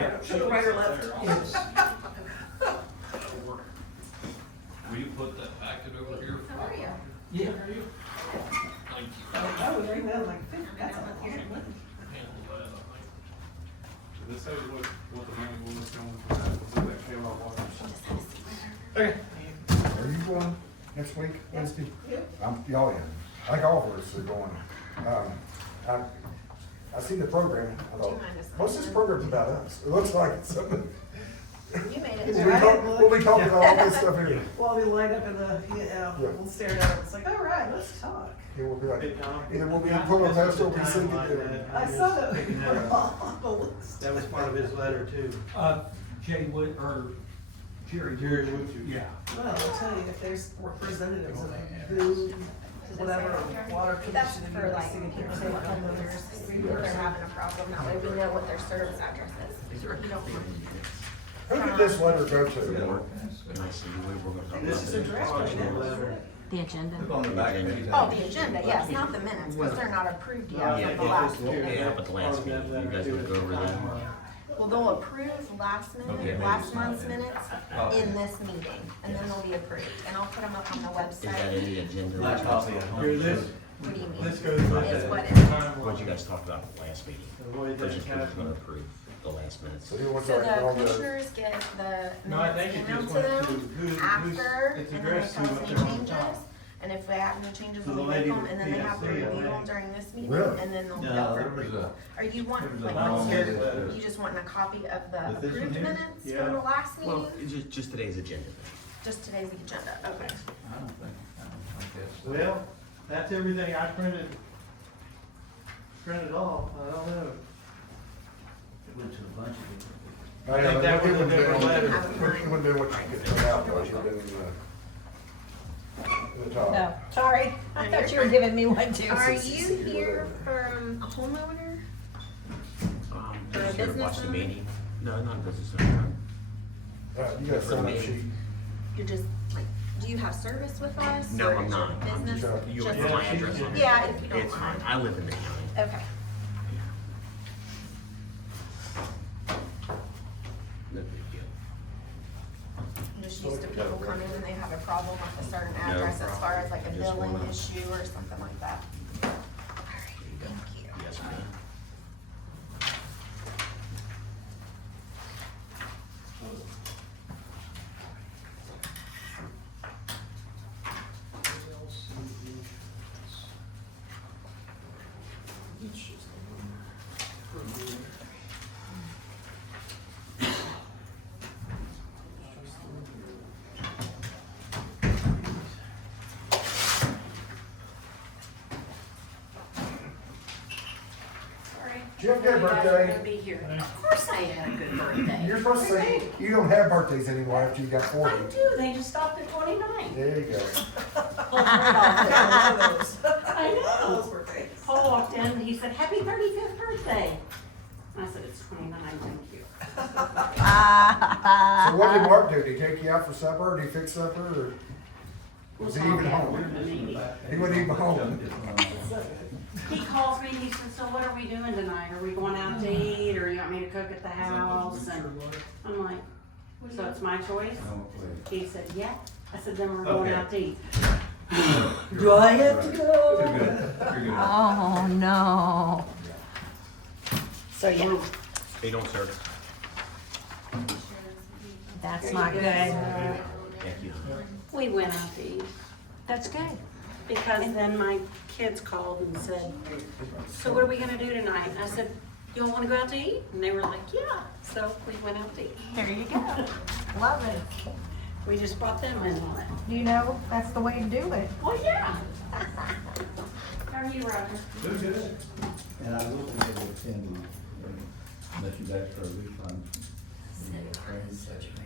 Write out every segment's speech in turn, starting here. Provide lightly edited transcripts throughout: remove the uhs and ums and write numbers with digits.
Supervisor left. Yes. Will you put that packet over here? How are you? Yeah. Thank you. Oh, there you go, like, that's all. Handle that, Did this say what the manual was going for that? Was it that KLR water? Okay. Are you going next week, Wednesday? Y'all in. I think all of us are going. I see the program. I thought, what's this program about us? It looks like it's something. You made it. We'll be talking about all this stuff here. Well, we lined up in the, we'll stare at it, it's like, all right, let's talk. It will be like, either we'll be pulling a pass or we'll be singing. I saw that. Picking that up. That was part of his letter too. Jay Wood, or Jerry. Jerry Wuetcher. Yeah. Well, I'll tell you, if there's representatives of who, whatever, water That's commission. for like people who are homeowners, they're having a problem, that way we know what their service address is. You don't want. Who did this letter go to? This is a draft letter. The agenda. Oh, the agenda, yes, not the minutes, because they're not approved yet from the last. Yeah, but the last meeting, you guys would go over them. Well, they'll approve last month's minutes in this meeting, and then they'll be approved, and I'll put them up on the Is that website. in the agenda? Not copy. Here, this, What do you mean? this goes with Is that. what is? What you guys talked about at the last meeting? Or just who's gonna approve the last minutes? So he wants So like the all the. commissioners get the No, I think minutes it emailed just to went them to who's, after, it's and then they addressed to tell us up any there on the changes. top. And if we have any changes, So the we'll make lady them, with and then they have to PSC, review them right? during this meeting, Really? and then they'll No, go for there was approval. Are you wanting, there was a like, long what's Here's your, the- you just wanting a copy of the With this one approved here? minutes Yeah. from the last Well, meeting? it's just today's agenda. Just today's agenda, okay. I don't think that's. Well, that's everything I printed off, I don't know. It went to a bunch of different. I think that was a different letter. It wouldn't be what you could put out, though, it would've been in the top. No, sorry. I thought you were giving me one too. Are you here from a homeowner? For a Just here to watch business the owner? meeting. No, not a business owner. You got a sign up sheet. You're just, like, do you have service with us? No, or I'm is your not. I'm Business? just- You Just- want my address on it? Yeah, if you don't It's fine, mind. I live in the county. Okay. No big deal. I'm just used to people coming and they have a problem with a certain No address as far as like a problem. I just billing wanna- issue or something like that. Alright, thank you. Yes, ma'am. Sorry. Did you have a good birthday? Be here. Of course I had a good birthday. You're supposed to say, you don't have birthdays anymore after you got 40. I do, they just stopped at 29. There you go. I know. Those were great. Paul walked in and he said, happy 35th birthday. I said, it's 29, thank you. So what did Mark do? Did he take you out for supper, or did he fix supper, or was he even home? He wasn't even home. He calls me, he said, so what are we doing tonight? Are we going out to eat, or you want me to cook at the house? And I'm like, so it's my choice? He said, yeah. I said, then we're going out to eat. Do I have to go? Oh, no. So, yeah. They don't serve. That's not good. Thank you. We went out to eat. That's good. Because then my kids called and said, so what are we gonna do tonight? And I said, you all wanna go out to eat? And they were like, yeah. So we went out to eat. There you go. Love it. We just brought them in on it. You know, that's the way to do it. Well, yeah. How are you, Roger? Doing good. And I will be able to attend unless you guys for a refund.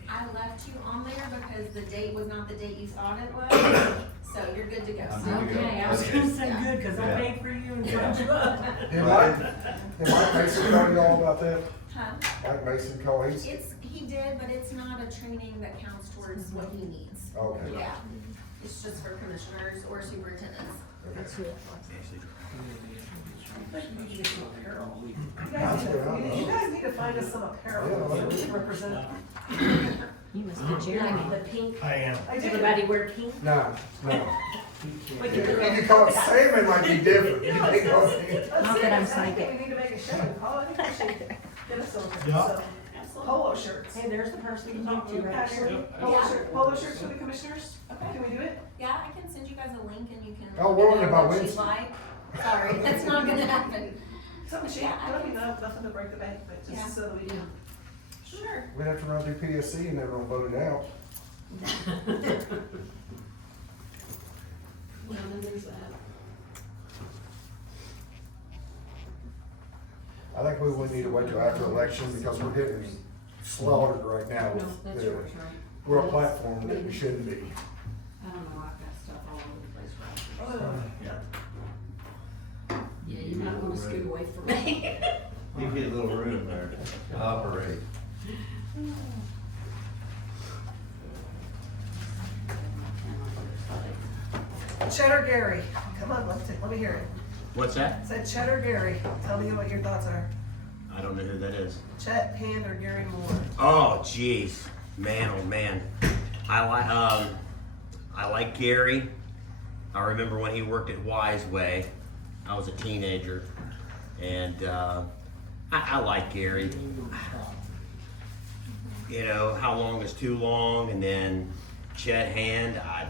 I left you on there because the date was not the date you thought it was, so you're good to go. I'm good to go. Okay, I was Okay. gonna say good, cause I paid for you and brought you up. Did Mike Mason tell you all about that? Huh? Mike Mason called, he's, He did, but it's not a training that counts towards what he needs. okay. Yeah, it's just for commissioners or superintendents. Ashley. I think we need to get some apparel. You That's what I you know. guys need to find us some apparel Yeah, that we can represent. You must be Jeremy. Like the pink, I am. I does did. everybody wear pink? No, no. We If can do you call it salmon, might be different. You think I'll- Not that I'm I psychic. think we need to make a show. Oh, I think we should get us some, Yeah. some polo shirts. Hey, there's the person you talked to right Actually, there. polo shirts for the commissioners? Can we do it? Yeah, I can send you guys a link and you can. Oh, we're only about what you Wednesday. like. Sorry, that's not gonna happen. Something cheap, Yeah, I I mean, can- nothing to break the bank, but Yeah. just so that we can. Sure. We'd have to run through PSC and they're gonna vote it out. Well, then there's that. I think we would need to wait till after election because we're getting slaughtered right now No, with that's the, yours, right? we're a platform that we shouldn't be. I don't know, I've got stuff all over the place right Oh, now. Yeah, you might wanna scoot away from me. You get a little room there to operate. Cheddar Gary, come on, let me hear it. What's that? Said Cheddar Gary, tell me what your thoughts are. I don't know who that is. Chet Hand or Gary Moore? Oh, jeez, man, oh man. I like Gary. I remember when he worked at Wise Way. I was a teenager, and I like Gary. You know, how long is too long, and then Chet Hand. I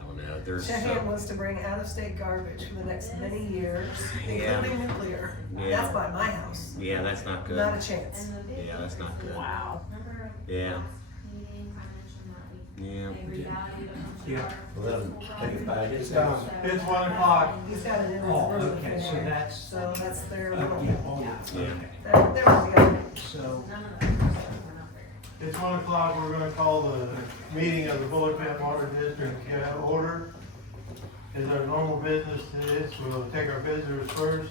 don't know. There's Chet Hand wants to bring out-of-state garbage for the next many years, Yeah. including nuclear. Yeah. That's by my house, yeah, that's not good. not a chance. Yeah, that's not good. Wow. Yeah. Yeah. Yeah. Let them take it back. It's done. It's 1 o'clock. He's got it in his Oh, room. okay, so that's, So that's their yeah, little, okay. there we go. So, It's 1 o'clock, we're gonna call the meeting of the Bullet Water District order. Is our normal business today, so we'll take our visitors first.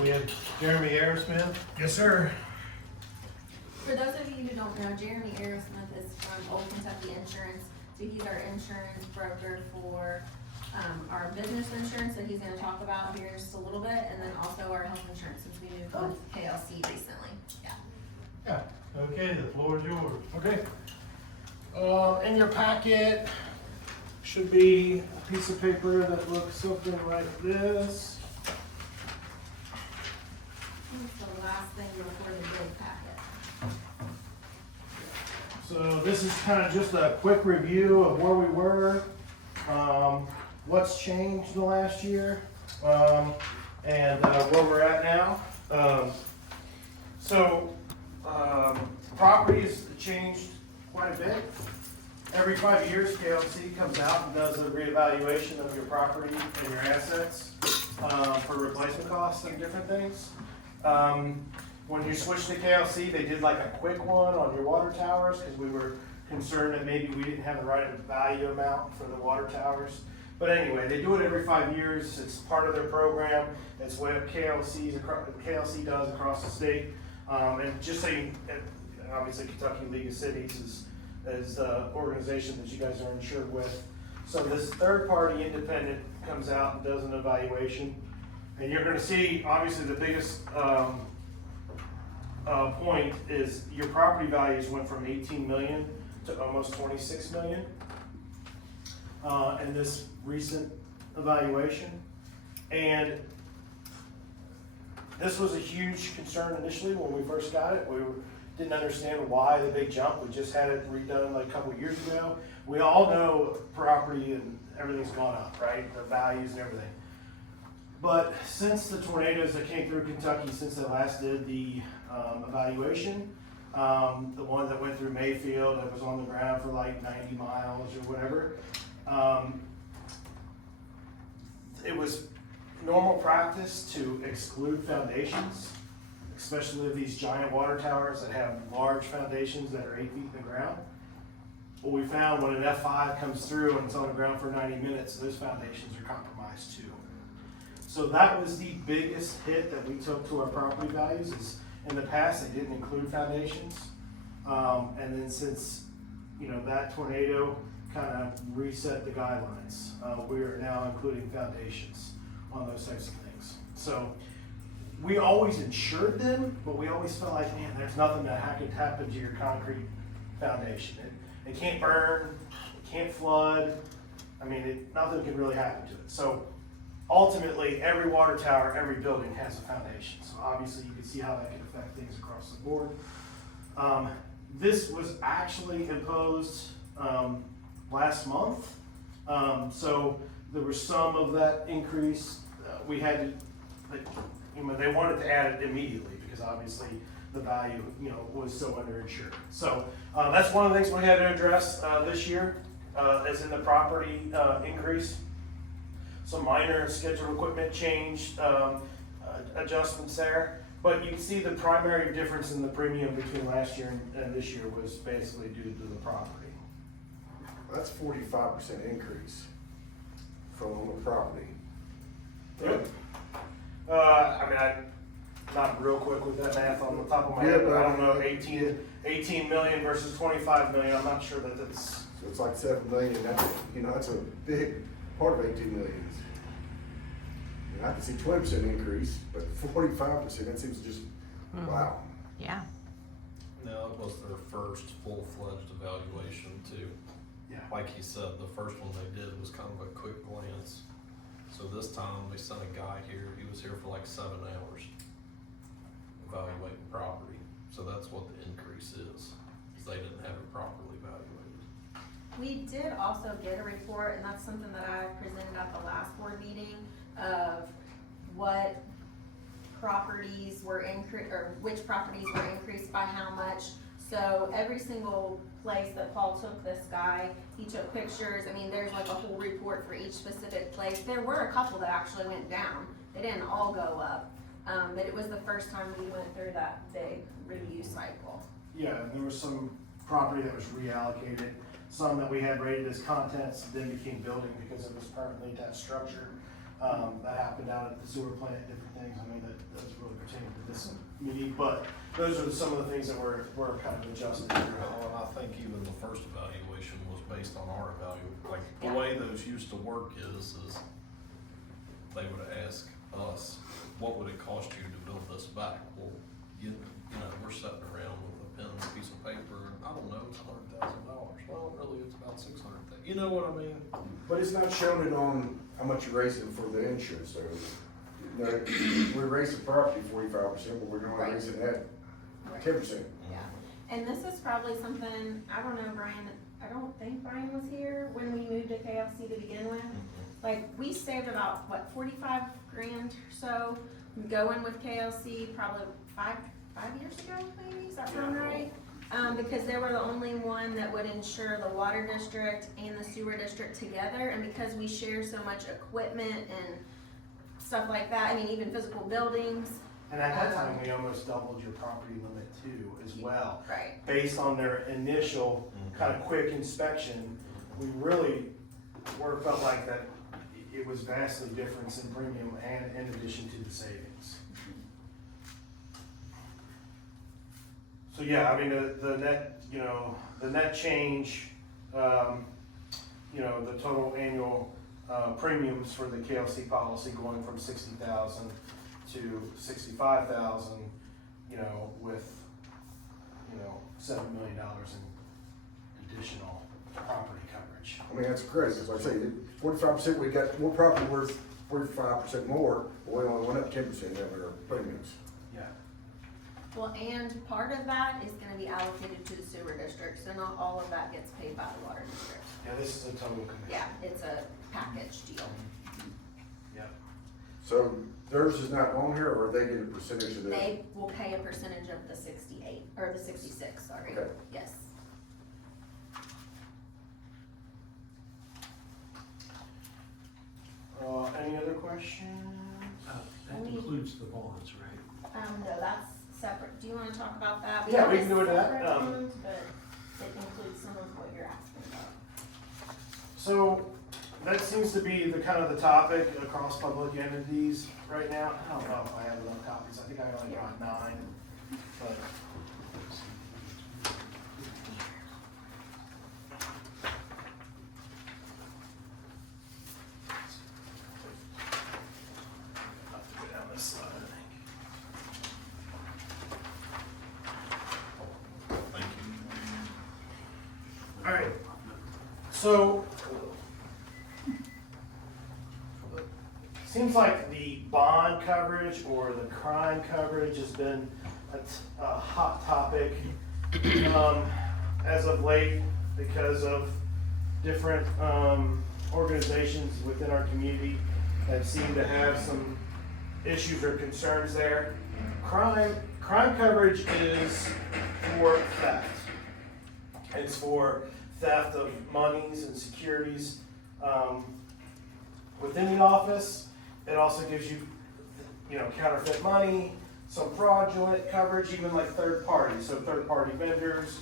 We have Jeremy Arrasmith. Yes, sir. For those of you who don't know, Jeremy Arrasmith is from Old Kentucky Insurance. So he's our insurance broker for, our business insurance that he's gonna talk about here in just a little bit, and then also our health insurance since we moved with KLC recently. Yeah. Yeah, okay, the floor is yours. Okay. In your packet should be a piece of paper that looks something like this. It's the last thing before the bid packet. So this is kind of just a quick review of where we were, what's changed in the last year, and where we're at now. Properties changed quite a bit. Every 5 years, KLC comes out and does a reevaluation of your property and your assets for replacement costs and different things. When you switched to KLC, they did like a quick one on your water towers because we were concerned that maybe we didn't have the right value amount for the water towers. But anyway, they do it every 5 years. It's part of their program. It's what KLC does across the state. And just saying, obviously Kentucky League of Cities is the organization that you guys are insured with. So this third party independent comes out and does an evaluation. And you're gonna see, obviously the biggest point is your property values went from 18 million to almost 26 million in this recent evaluation. And this was a huge concern initially when we first got it. Didn't understand why the big jump. We just had it redone like a couple years ago. We all know property and everything's gone up, right? The values and everything. But since the tornadoes that came through Kentucky, since they last did the evaluation, the one that went through Mayfield, that was on the ground for like 90 miles or whatever, it was normal practice to exclude foundations, especially these giant water towers that have large foundations that are 8 feet in the ground. What we found when an F5 comes through and it's on the ground for 90 minutes, those foundations are compromised too. So that was the biggest hit that we took to our property values. Is in the past they didn't include foundations, and then since that tornado kind of reset the guidelines, we are now including foundations on those types of things. So we always insured them, but we always felt like, man, there's nothing that could happen to your concrete foundation. It can't burn, it can't flood. I mean, nothing can really happen to it. So ultimately, every water tower, every building has a foundation. So obviously you can see how that can affect things across the board. This was actually imposed last month. So there was some of that increase. We had to, they wanted to add it immediately because obviously the value, was so underinsured. So that's one of the things we had to address this year, is in the property increase. Some minor scheduled equipment change adjustments there. But you can see the primary difference in the premium between last year and this year was basically due to the property. That's 45% increase from on the property. Yep. I'm not real quick with that math on the top of my head, but I don't know, 18 million versus 25 million, I'm not sure that that's. So it's like 7 million, that's a big part of 18 million. And I can see 20% increase, but 45%, that seems just, wow. Yeah. No, it was their first full-fledged evaluation too. Yeah. Like he said, the first one they did was kind of a quick glance. So this time they sent a guy here, he was here for like 7 hours evaluating property. So that's what the increase is they didn't have it properly evaluated. We did also get a report, and that's something that I presented at the last board meeting, of what properties were increased, or which properties were increased by how much. So every single place that Paul took this guy, he took pictures. I mean, there's like a whole report for each specific place. There were a couple that actually went down. They didn't all go up. But it was the first time we went through that big review cycle. Yeah, there was some property that was reallocated, some that we had rated as contents, then became building because it was permanently attached structure. That happened out at the sewer plant, different things. I mean, that's really pertaining to this meeting, but those are some of the things that were kind of adjusted. Well, and I think even the first evaluation was based on our like the way those used to work is they would ask us, what would it cost you to build this back? Well, we're sitting around with a pen and a piece of paper, and I don't know, it's $100,000. Well, really, it's about $600,000. You know what I mean? But it's not showing it on how much you're raising for the insurance, so. We raised the property 45%, but we're only raising that 10%. Yeah, and this is probably something, I don't know, Brian, I don't think Brian was here when we moved to KFC to begin with. Like, we saved about, 45 grand or so going with KLC probably five years ago, maybe, does that sound right? Because they were the only one that would insure the water district and the sewer district together, and because we share so much equipment and stuff like that, I mean, even physical buildings. And at that time, we almost doubled your property limit too, as well. Right. Based on their initial kind of quick inspection, we really felt like that it was vastly different in premium and in addition to the savings. So yeah, I mean, the net change, the total annual premiums for the KLC policy going from 60,000 to 65,000, with $7 million in additional property coverage. I mean, that's crazy, as I say, 45%, we got more property worth 45% more, but we only went up 10% of our premiums. Yeah. Well, and part of that is gonna be allocated to the sewer district, so not all of that gets paid by the water district. Yeah, this is a total commission. Yeah, it's a package deal. Yeah. So theirs is not on here, or they get a percentage of this? They will pay a percentage of the 68, or the 66, sorry. Okay. Yes. Any other questions? That includes the bonds, right? No, that's separate. Do you wanna talk about that? Yeah, we have can do it that, separate ones, but it includes some of what you're asking about. So that seems to be the kind of the topic across public entities right now. I don't know if I have enough copies. I think I only got 9, but. I'll have to go down So, seems like the bond coverage or the crime coverage has been a hot topic as of late because of different organizations within our community that seem to have some issues or concerns there. Crime coverage is for theft. It's for theft of monies and securities within the office. It also gives you, counterfeit money, some fraudulent coverage, even like third parties, so third party vendors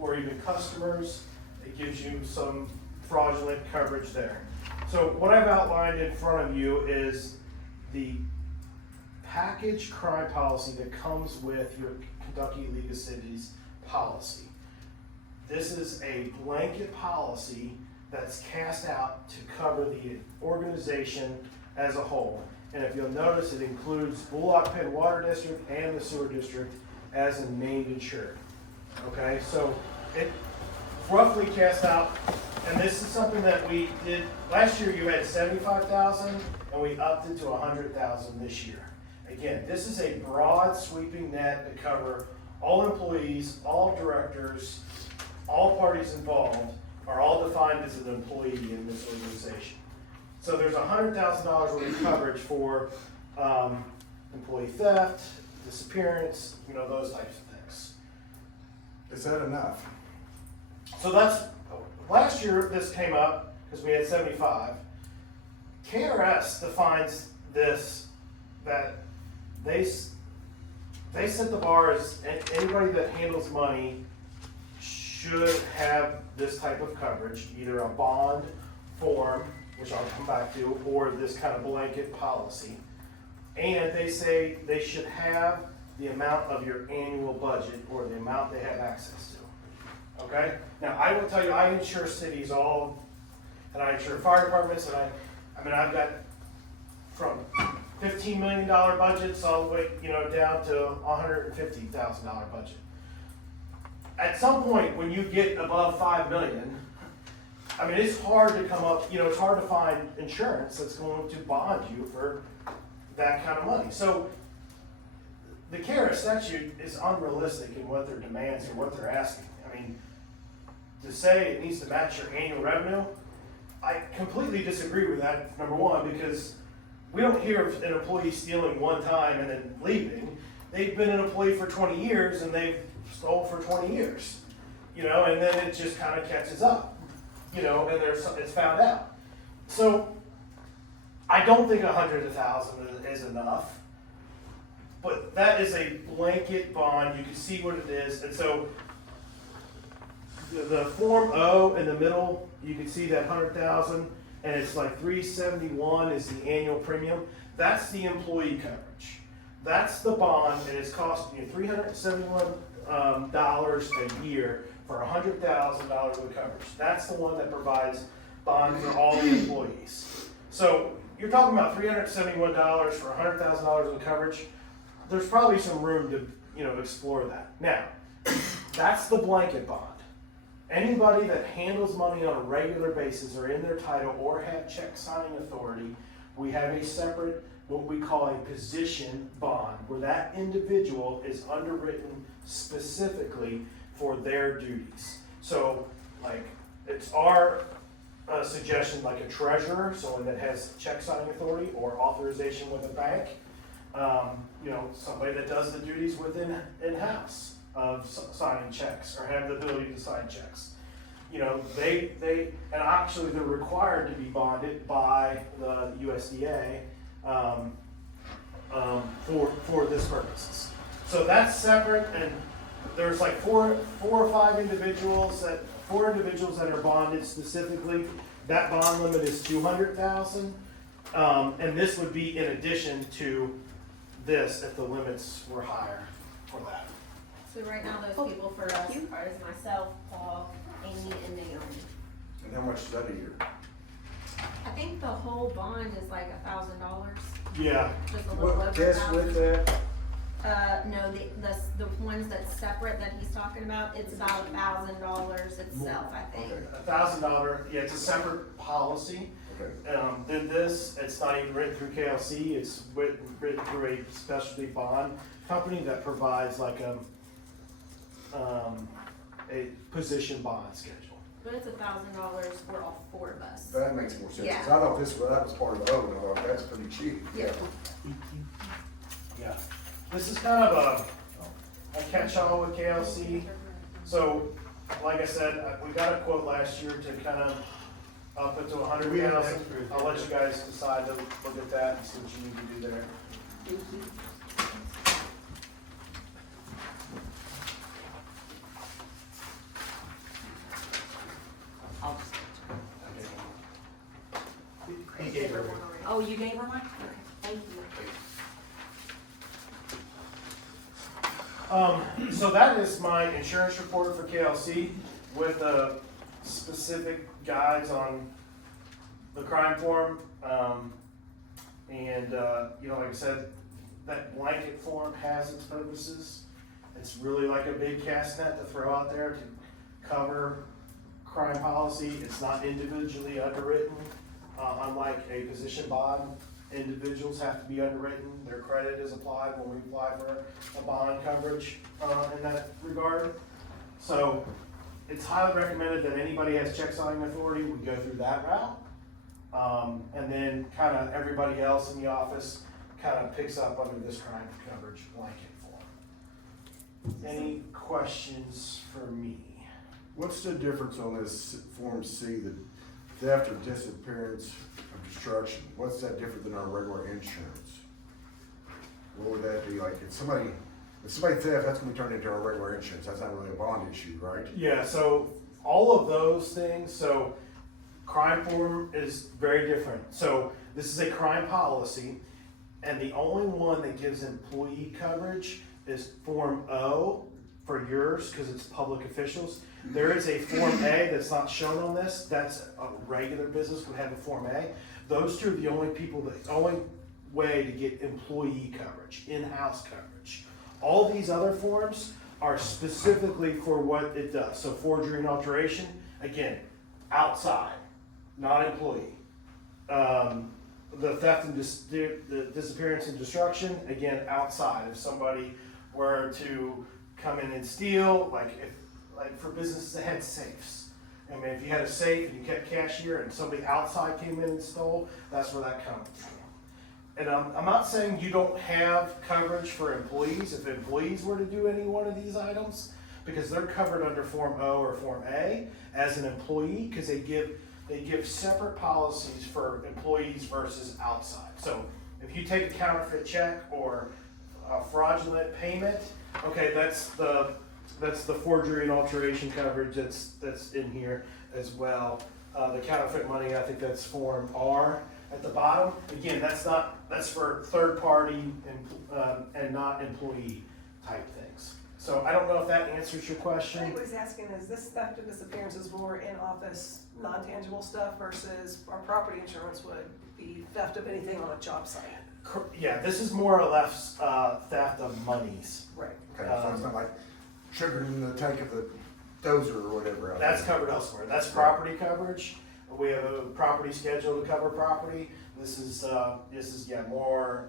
or even customers. It gives you some fraudulent coverage there. So what I've outlined in front of you is the package crime policy that comes with your Kentucky League of Cities policy. This is a blanket policy that's cast out to cover the organization as a whole. And if you'll notice, it includes Wuetcher Water District and the Sewer District as a named insured. Okay, so it roughly cast out, and this is something that we did, last year you had 75,000 and we upped it to 100,000 this year. Again, this is a broad sweeping net to cover all employees, all directors, all parties involved are all defined as an employee in this organization. So there's $100,000 worth of coverage for employee theft, disappearance, those types of things. Is that enough? So that's, last year this came up because we had 75. KRS defines this, that they set the bar as anybody that handles money should have this type of coverage, either a bond form, which I'll come back to, or this kind of blanket policy. And they say they should have the amount of your annual budget or the amount they have access to. Okay? Now, I will tell you, I insure cities all, and I insure fire departments, and I've got from $15 million budgets all the way, down to $150,000 budget. At some point, when you get above 5 million, it's hard to come up, it's hard to find insurance that's going to bond you for that kind of money. So the KRS statute is unrealistic in what their demands and what they're asking. To say it needs to match your annual revenue, I completely disagree with that, number one, because we don't hear of an employee stealing one time and then leaving. They've been an employee for 20 years and they've stole for 20 years, and then it just kind of catches up, and it's found out. So I don't think 100,000 is enough, but that is a blanket bond. You can see what it is, and so the Form O in the middle, you can see that 100,000, and it's like 371 is the annual premium. That's the employee coverage. That's the bond, and it's costing you $371 a year for $100,000 of coverage. That's the one that provides bond for all the employees. So you're talking about $371 for $100,000 of coverage. There's probably some room to explore that. Now, that's the blanket bond. Anybody that handles money on a regular basis or in their title or have check signing authority, we have a separate, what we call a position bond, where that individual is underwritten specifically for their duties. So, it's our suggestion, like a treasurer, someone that has check signing authority or authorization with a bank, somebody that does the duties within in-house of signing checks or have the ability to sign checks. They and actually they're required to be bonded by the USDA for this purposes. So that's separate, and there's like four or five individuals that are bonded specifically. That bond limit is 200,000, and this would be in addition to this if the limits were higher for that. So right now, those people for us are myself, Paul, Amy, and Naomi. And how much is that a year? I think the whole bond is like $1,000. Yeah. Just a little over Guess with $1,000. that, No, the ones that's separate that he's talking about, it's about $1,000 itself, I think. Okay. $1,000, yeah, it's a separate policy. Okay. Than this, it's not even written through KLC, it's written through a specialty bond company that provides like a position bond schedule. But it's $1,000 for all four of us. That makes more sense. Yeah. 'Cause I thought that was part of the other one. I thought that's pretty cheap. Yeah. Yeah. This is kind of a catch-all with KLC. So, like I said, we got a quote last year to kind of up it to 100,000. I'll let you guys decide to look at that and see what you need to do there. Thank you. I'll just- He gave her. Oh, you gave her one? Okay, thank you. So that is my insurance report for KLC with specific guides on the crime form. Like I said, that blanket form has its purposes. It's really like a big cast net to throw out there to cover crime policy. It's not individually underwritten, unlike a position bond. Individuals have to be underwritten, their credit is applied when we apply for a bond coverage, in that regard. So, it's highly recommended that anybody has check signing authority, we go through that route. And then kinda everybody else in the office kinda picks up under this crime coverage blanket form. Any questions for me? What's the difference on this Form C, the theft or disappearance of destruction? What's that different than our regular insurance? What would that be like? If somebody theft, that's gonna be turned into our regular insurance. That's not really a bond issue, right? Yeah, so all of those things, so crime form is very different. So this is a crime policy, and the only one that gives employee coverage is Form O for yours, because it's public officials. There is a Form A that's not shown on this, that's a regular business would have a Form A. Those two are the only way to get employee coverage, in-house coverage. All these other forms are specifically for what it does. So forgery and alteration, again, outside, not employee. The theft and the disappearance and destruction, again, outside. If somebody were to come in and steal, like for businesses that had safes. I mean, if you had a safe and you kept cash here and somebody outside came in and stole, that's where that comes from. And I'm not saying you don't have coverage for employees, if employees were to do any one of these items, because they're covered under Form O or Form A as an employee, because they give separate policies for employees versus outside. So if you take a counterfeit check or a fraudulent payment, okay, that's the forgery and alteration coverage that's in here as well. The counterfeit money, I think that's Form R at the bottom. Again, that's for third party and not employee type things. So I don't know if that answers your I question. think what he's asking is this theft and disappearance is more in office, non-tangible stuff versus our property insurance would be theft of anything on a job site. Yeah, this is more or less theft of monies. Right. Okay, so it's not like triggering the tank of the dozer or whatever. out That's there. covered elsewhere. That's property coverage. We have a property schedule to cover property. This is more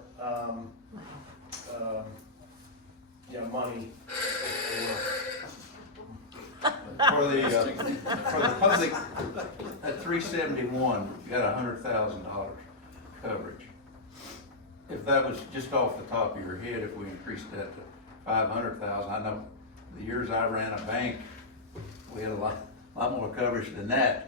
money. For the public, at 371, you got $100,000 coverage. If that was just off the top of your head, if we increased that to 500,000, I know the years I ran a bank, we had a lot more coverage than that.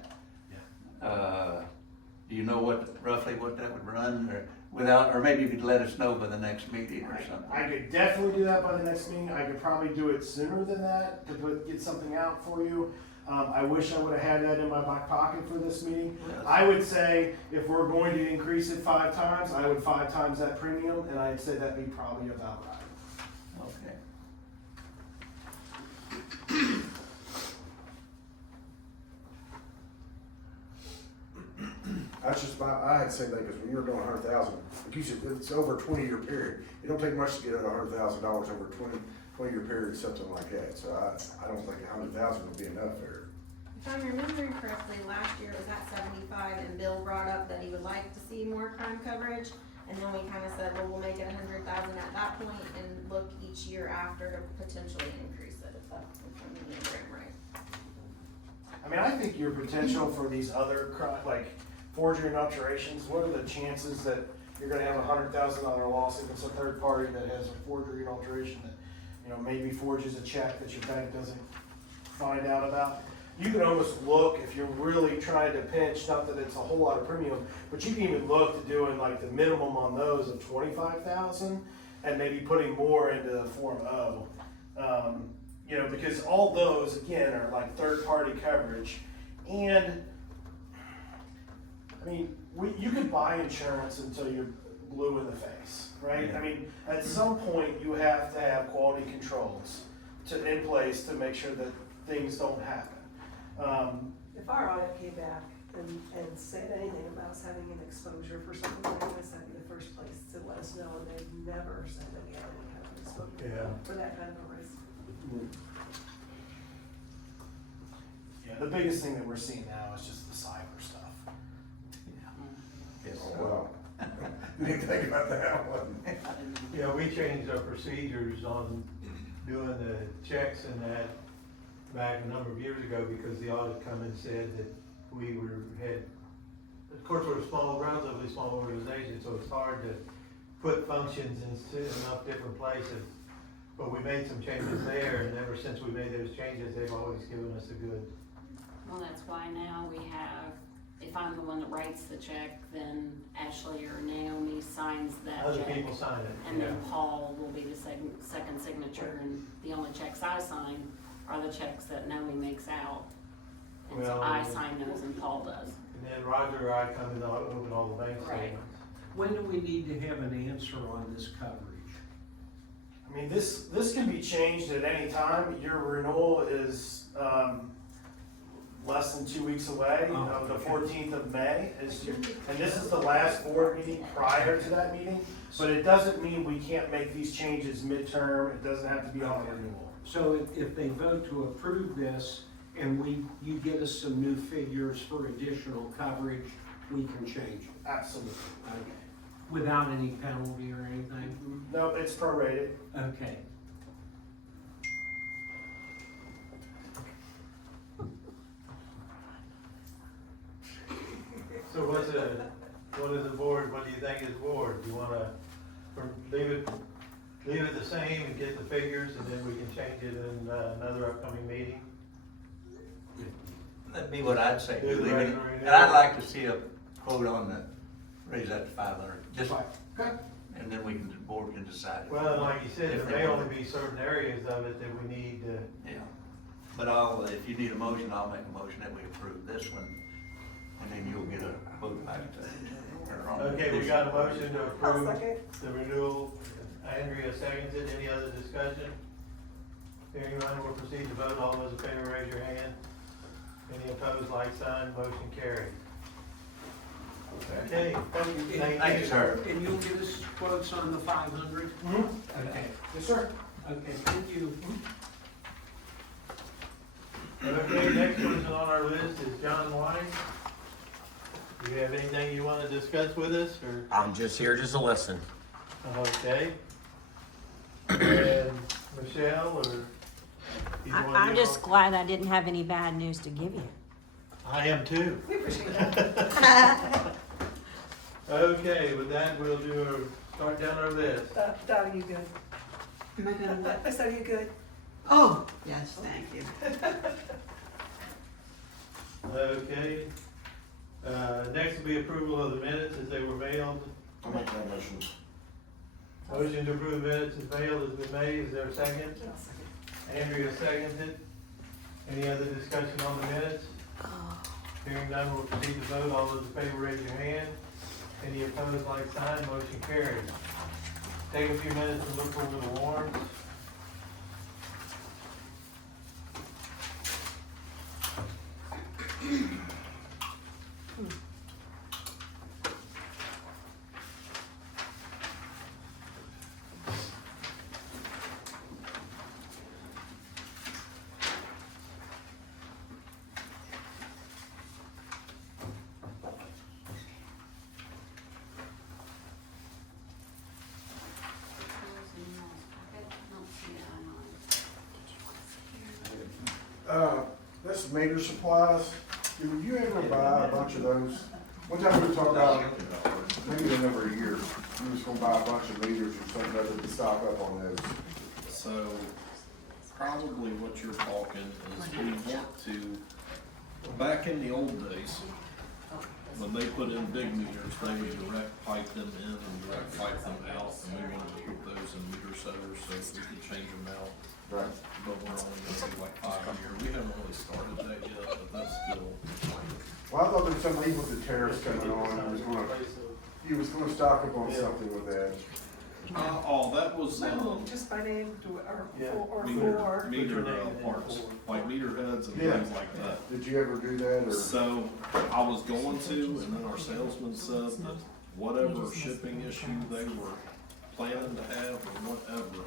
Do you know roughly what that would run, or maybe you could let us know by the next meeting or something? I could definitely do that by the next meeting. I could probably do it sooner than that to get something out for you. I wish I would have had that in my back pocket for this meeting. Yes. I would say if we're going to increase it 5 times, I would 5 times that premium, and I'd say that'd be probably about right. Okay. That's just I had the same thing, cause when you're doing 100,000, like you said, it's over a 20-year period. It don't take much to get $100,000 over a 20-year period, something like that. So I don't think 100,000 would be enough there. If I'm remembering correctly, last year it was at 75, and Bill brought up that he would like to see more crime coverage. And then we kinda said, well, we'll make it 100,000 at that point and look each year after to potentially increase it, if I'm remembering right. I mean, I think your potential for these other like forgery and alterations, what are the chances that you're gonna have $100,000 loss if it's a third party that has a forgery and alteration that, you know, maybe forges a check that your bank doesn't find out about? You can almost look, if you're really trying to pinch, not that it's a whole lot of premium, but you can even look to doing like the minimum on those of 25,000 and maybe putting more into the Form O. You know, because all those, again, are like third-party coverage. And, I mean, you could buy insurance until you're blue in the face, right? I mean, at some point, you have to have quality controls in place to make sure that things don't happen. If our audit came back and said anything about us having an exposure for something like this, that'd be the first place to let us know, and they've never said that we have any kind of exposure for that kind of a risk. Yeah, the biggest thing that we're seeing now is just the cyber stuff. Yes. Oh, wow. Didn't think about that one. Yeah, we changed our procedures on doing the checks and that back a number of years ago because the audit come and said that we had, of course, we're a small, relatively small organization, so it's hard to put functions in enough different places. But we made some changes there, and ever since we made those changes, they've always given us a good. Well, that's why now we have, if I'm the one that writes the check, then Ashley or Naomi signs that Other check. people sign it. And then Paul will be the second signature, and the only checks I sign are the checks that Naomi makes out. And so Well, I sign those and Paul does. And then Roger or I come in and open all the bank Right. statements. When do we need to have an answer on this coverage? I mean, this can be changed at any time. Your renewal is, less than 2 weeks away, Oh, the okay. 14th of May and this is the last board meeting prior to that meeting, but it doesn't mean we can't make these changes midterm, it doesn't have to be on renewal. So if they vote to approve this and you get us some new figures for additional coverage, we can change it. Absolutely. Okay. Without any penalty or anything? No, it's prorated. Okay. So what is the board, what do you think is board? Do you wanna leave it the same and get the figures and then we can change it in another upcoming meeting? That'd be what I'd say. Do the Leave it. regular And renewal. I'd like to see a quote on that, raise that to 500, just, Okay. and then the board can decide. Well, like you said, If there they may want. only be certain areas of it that we need to. Yeah, but if you need a motion, I'll make a motion that we approve this one, and then you'll get a vote back to. or on Okay, we this got a one. motion to I'll approve second. the renewal. Andrea seconds it. Any other discussion? Hearing none, we'll proceed to vote. All those in favor, raise your hand. Any opposed, like sign. Motion carried. Okay, Thank you, sir. And you'll get us quotes on the 500? Mm-hmm. Okay. Yes, sir. Okay, thank you. Okay, next person on our list is John White. Do you have anything you want to discuss with us, or? I'm just here just to listen. Okay. And Michelle, or? you wanna I'm give just a- glad I didn't have any bad news to give you. I am too. We appreciate that. Okay, with that, we'll start down our list. Dottie, you good? Am I gonna what? I said, you good? Oh, yes, thank you. Okay. Next will be approval of the minutes as they were mailed. I'll make that motion. Motion to approve minutes as mailed has been made. Is there a second? I'll second. Andrea seconded. Any other discussion on the minutes? Hearing none, we'll proceed to vote. All those in favor, raise your hand. Any opposed, like sign. Motion carried. Take a few minutes to look over the warrants. This meter supplies, do you ever buy a bunch of those? One time we were talking about, maybe in over a year, you was gonna buy a bunch of meters or something other to stock up on those. So, probably what you're talking is we want to, back in the old days, when they put in big meters, they would direct pipe them in and direct pipe them out, and we wanted to put those in meter setters so that we could change them out. Right. But we're only gonna do like 5 a year, we haven't really started that yet, but that's still, Well, I thought there was some legal with the tariffs coming on, you was gonna stock up on something with that. that was, Just by name, Yeah. or meter, for, meter parts, like meter heads and Yeah. things like that. Did you ever do that, or? So, I was going to, and then our salesman said that whatever shipping issue they were planning to have or whatever,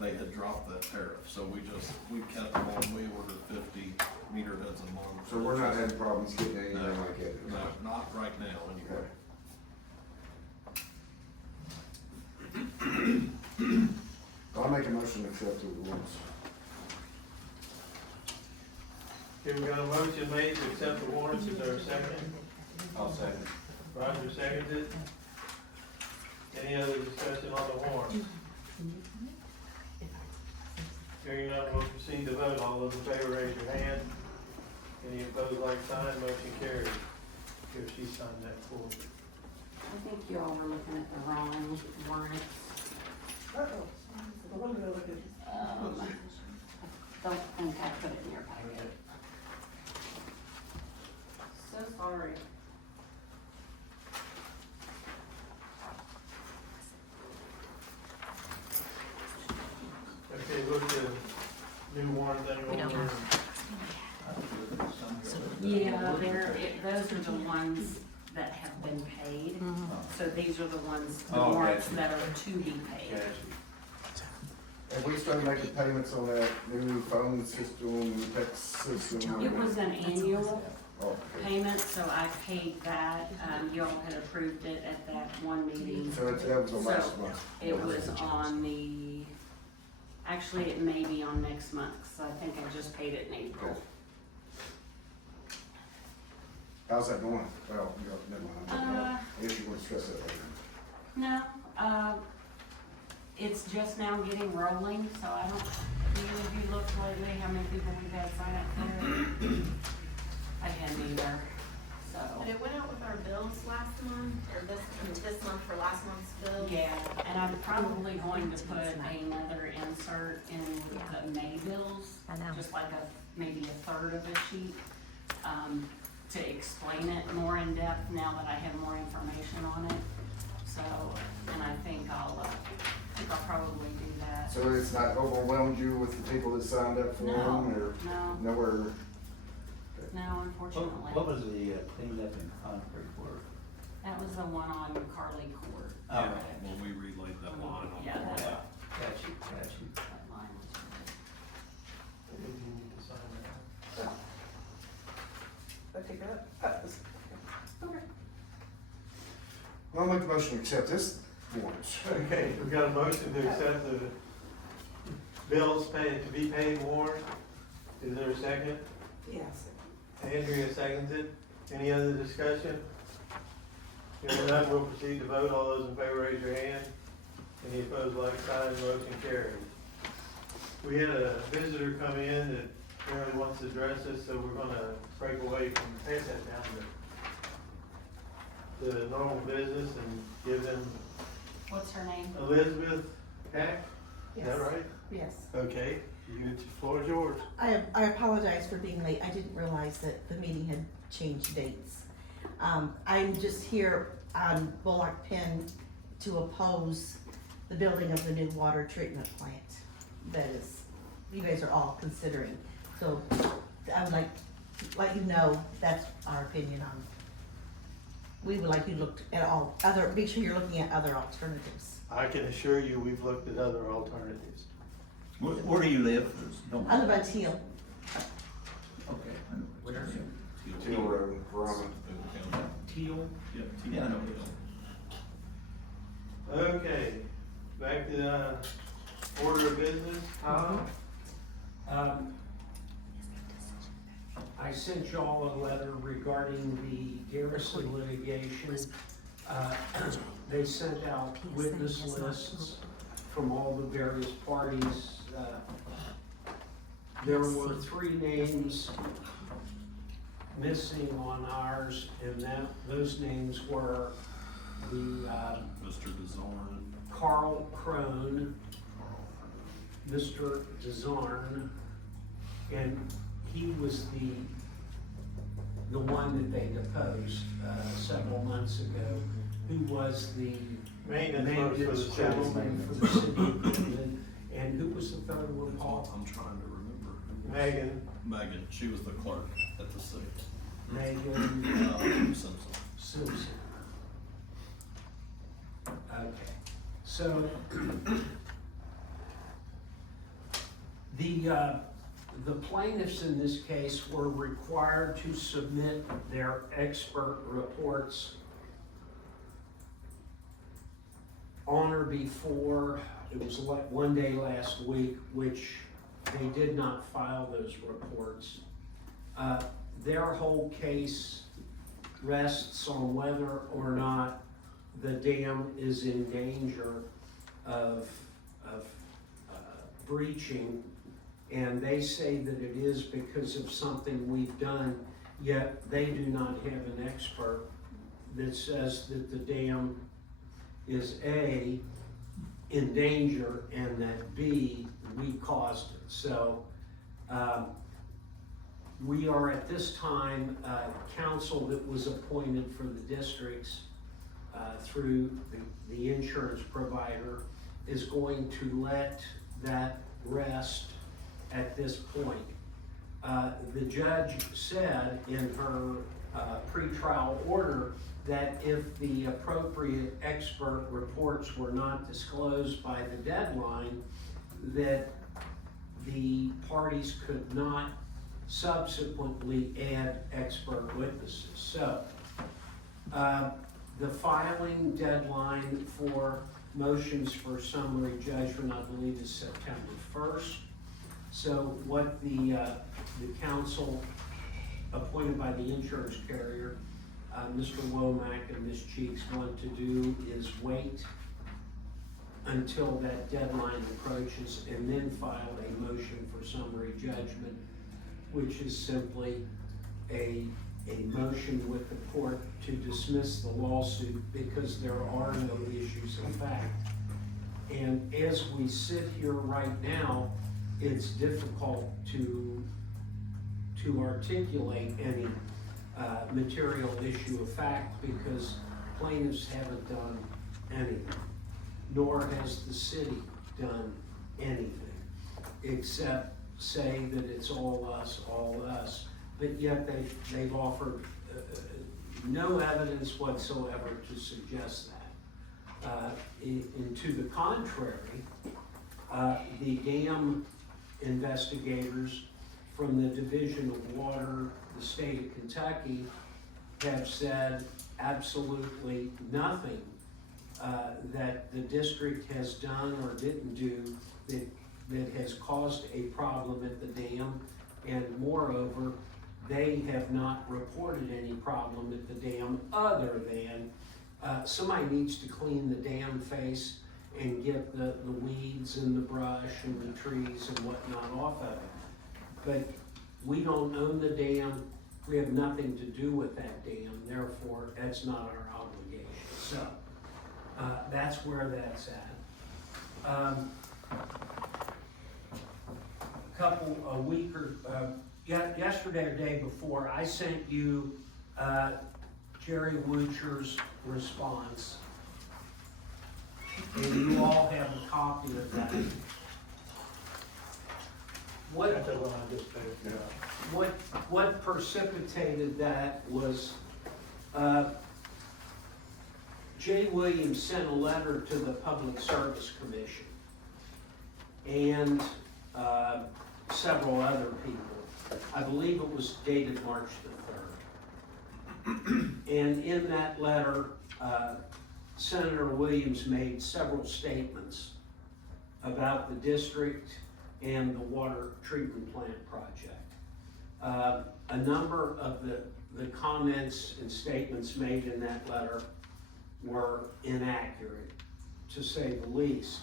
they had dropped that tariff, so we kept them on, we ordered 50 meter heads a month. So we're not having problems getting anything like that? No, not right now, anyway. I'll make a motion to accept the warrants. Okay, we got a motion made to accept the warrants, is there a second? I'll second. Roger seconds it. Any other discussion on the warrants? Hearing none, we'll proceed to vote. All those in favor, raise your hand. Any opposed, like sign, motion carries. Here, she signed that form. I think you all were looking at the wrong warrants. the one we're looking Don't think I put it in your packet. So sorry. Okay, look at the new warrant thing over. Yeah, those are the ones that have been paid. So these are the ones, the Oh, warrants gotcha. that are to be paid. Have we started making payments on that new phone system, new text system? It was an annual Oh, okay. payment, so I paid that. You all had approved it at that one meeting. So that was the last So, month? It was on the, actually, it may be on next month, because I think I just paid it in April. How's that going? Well, never mind. I guess you want to stress that later. No, it's just now getting rolling, so I don't, have you looked lately, how many people we've had sign up for it? I hadn't either, so. But it went out with our bills last month, or this month for last month's bill. Yeah, and I'm probably going to put another insert in the May bills. I know. Just like maybe a third of a sheet, to explain it more in depth now that I have more information on it. So, and I think I'll probably do that. So it's not overwhelmed you with the people that signed up for them, or No, nowhere? unfortunately. What was the cleanup and concrete work? That was the one on Carly Court. Yeah, when we relayed that line on Yeah, all that- that. Got you. That line was- You need to sign that. I take that. Okay. I'll make the motion to accept this warrants. Okay, we got a motion to accept the bills paid, to be paid warrant. Is there a second? Yes. Andrea seconds it. Any other discussion? If not, we'll proceed to vote. All those in favor, raise your hand. Any opposed, like sign, motion carries. We had a visitor come in that really wants to address us, so we're gonna break away from, pass that down to the normal business and give them What's her name? Elizabeth Hack. Is that Yes. right? Yes. Okay, the floor is yours. I apologize for being late. I didn't realize that the meeting had changed dates. I'm just here on Bullock Pen to oppose the building of the new water treatment plant that is, you guys are all considering. So I would like to let you know that's our opinion on. We would like you to look at all other, make sure you're looking at other alternatives. I can assure you, we've looked at other alternatives. Where do you live? I live on Teal. Okay. What's your name? Teal Road, Verona. Teal? Yep, Yeah, I know. Okay, back to the order of business. I sent y'all a letter regarding the Garrison litigation. They sent out witness lists from all the various parties. There were 3 names missing on ours, and those names were the, Mr. DeZorn. Carl Crone, Mr. DeZorn, and he was the one that they deposed, several months ago, who was the maintenance gentleman for the city of Keenon. And who was the third one, Paul? I'm trying to remember. Megan. Megan, she was the clerk at the city. Megan Simpson. Simpson. Okay, so the plaintiffs in this case were required to submit their expert reports on or before, it was like one day last week, which they did not file those reports. Their whole case rests on whether or not the dam is in danger of breaching, and they say that it is because of something we've done, yet they do not have an expert that says that the dam is A, in danger, and that B, we caused it. So we are at this time, counsel that was appointed for the districts through the insurance provider is going to let that rest at this point. The judge said in her pretrial order that if the appropriate expert reports were not disclosed by the deadline, that the parties could not subsequently add expert witnesses. So, the filing deadline for motions for summary judgment, I believe, is September 1st. So what the counsel appointed by the insurance carrier, Mr. Womack and Ms. Cheeks, want to do is wait until that deadline approaches and then file a motion for summary judgment, which is simply a motion with the court to dismiss the lawsuit because there are no issues of fact. And as we sit here right now, it's difficult to articulate any material issue of fact because plaintiffs haven't done anything, nor has the city done anything, except say that it's all us, but yet they've offered no evidence whatsoever to suggest that. And to the contrary, the dam investigators from the Division of Water, the state of Kentucky, have said absolutely nothing that the district has done or didn't do that has caused a problem at the dam, and moreover, they have not reported any problem at the dam other than somebody needs to clean the dam face and get the weeds and the brush and the trees and whatnot off of it. But we don't own the dam, we have nothing to do with that dam, therefore that's not our obligation. So that's where that's at. Yesterday or day before, I sent you Jerry Wuetcher's response, and you all have a copy of that. What precipitated that was Jay Williams sent a letter to the Public Service Commission and several other people. I believe it was dated March the 3rd. And in that letter, Senator Williams made several statements about the district and the water treatment plant project. a number of the comments and statements made in that letter were inaccurate, to say the least.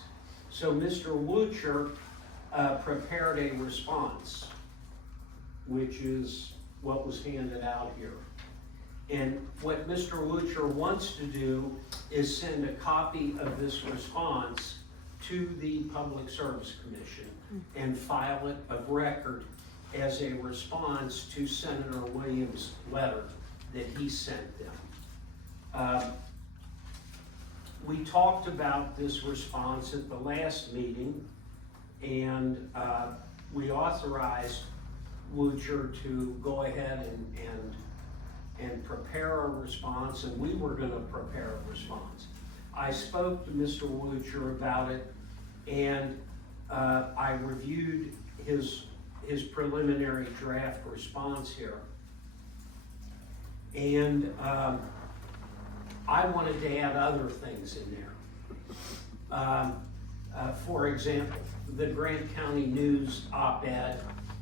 So Mr. Wuetcher prepared a response, which is what was handed out here. And what Mr. Wuetcher wants to do is send a copy of this response to the Public Service Commission and file it of record as a response to Senator Williams' letter that he sent them. We talked about this response at the last meeting, and we authorized Wuetcher to go ahead and prepare a response, and we were gonna prepare a response. I spoke to Mr. Wuetcher about it, and I reviewed his preliminary draft response here. And I wanted to add other things in there. For example, the Grant County News op-ed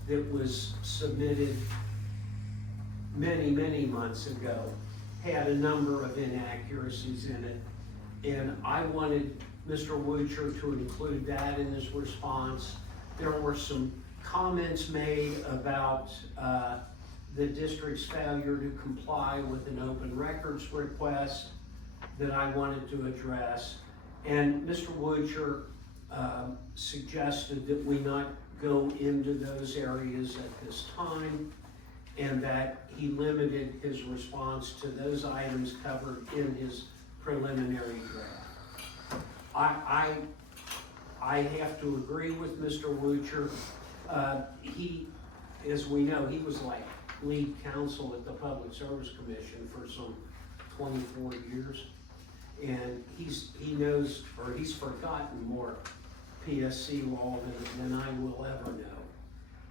that was submitted many months ago had a number of inaccuracies in it, and I wanted Mr. Wuetcher to include that in his response. There were some comments made about the district's failure to comply with an open records request that I wanted to address. And Mr. Wuetcher suggested that we not go into those areas at this time, and that he limited his response to those items covered in his preliminary draft. I have to agree with Mr. Wuetcher. He, as we know, he was like lead counsel at the Public Service Commission for some 24 years. And he knows, or he's forgotten more PSC law than I will ever know.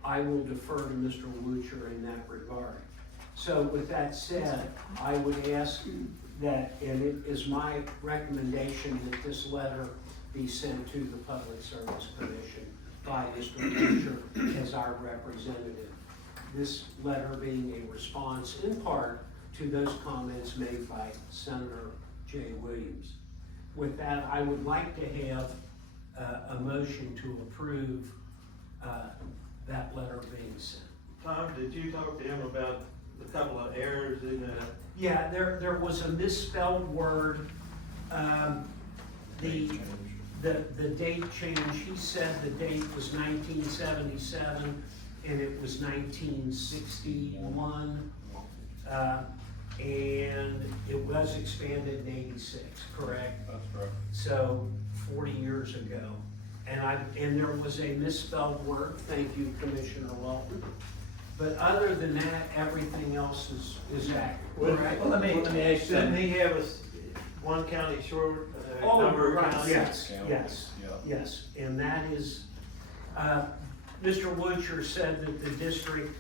I will defer to Mr. Wuetcher in that regard. So with that said, I would ask that, and it is my recommendation that this letter be sent to the Public Service Commission by Mr. Wuetcher as our representative. This letter being a response in part to those comments made by Senator Jay Williams. With that, I would like to have a motion to approve that letter being sent. Tom, did you talk to him about the couple of errors in the? Yeah, there was a misspelled word. The date change, he said the date was 1977 and it was 1961. And it was expanded in 86, correct? That's correct. So 40 years ago. And there was a misspelled word, thank you, Commissioner Walton. But other than that, everything else is accurate, correct? Well, let me ask you Didn't something. he have one county short, Oh, number of right, counties? yes, and that is, Mr. Wuetcher said that the district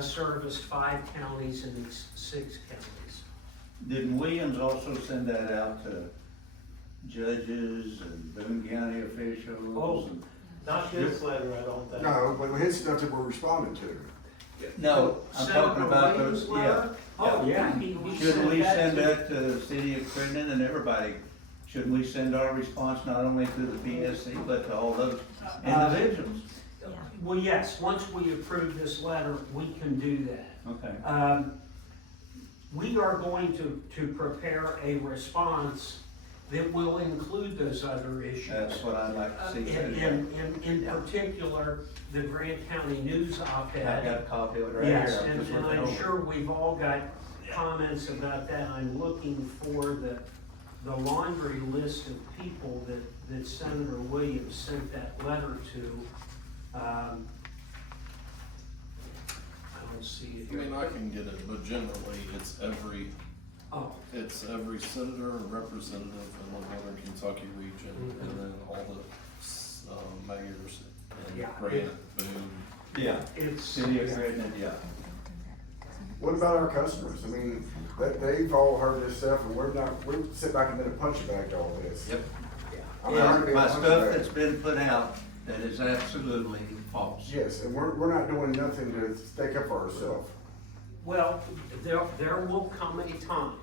serviced 5 counties and 6 counties. Didn't Williams also send that out to judges and Boone County officials? Oh. and- Not this letter, I don't think. No, but his stuff that we're responding to. No, I'm talking about Williams' those, letter? yeah. Oh, yeah. he Shouldn't we send to- that to the city of Crittenden and everybody? Shouldn't we send our response not only to the PSC, but to all those individuals? Well, yes, once we approve this letter, we can do that. Okay. We are going to prepare a response that will include those other issues. That's what I'd like to see. In particular, the Grant County News op-ed. I got a copy of it right Yes, here. and Just looking I'm over. sure we've all got comments about that. I'm looking for the laundry list of people that Senator Williams sent that letter to. I don't see it I here. mean, I can get it, but generally, it's every senator and representative in the Northern Kentucky region, and then all the mayors Yeah. and Grant, Boone. Yeah, It's, city of Crittenden, yeah. What about our customers? I mean, they've all heard this stuff and we're sit back and been a punch bag to all this. Yep. I'm trying to be a My punch stuff bag. that's been put out that is absolutely false. Yes, and we're not doing nothing to stick up for ourselves. Well, there will come a time,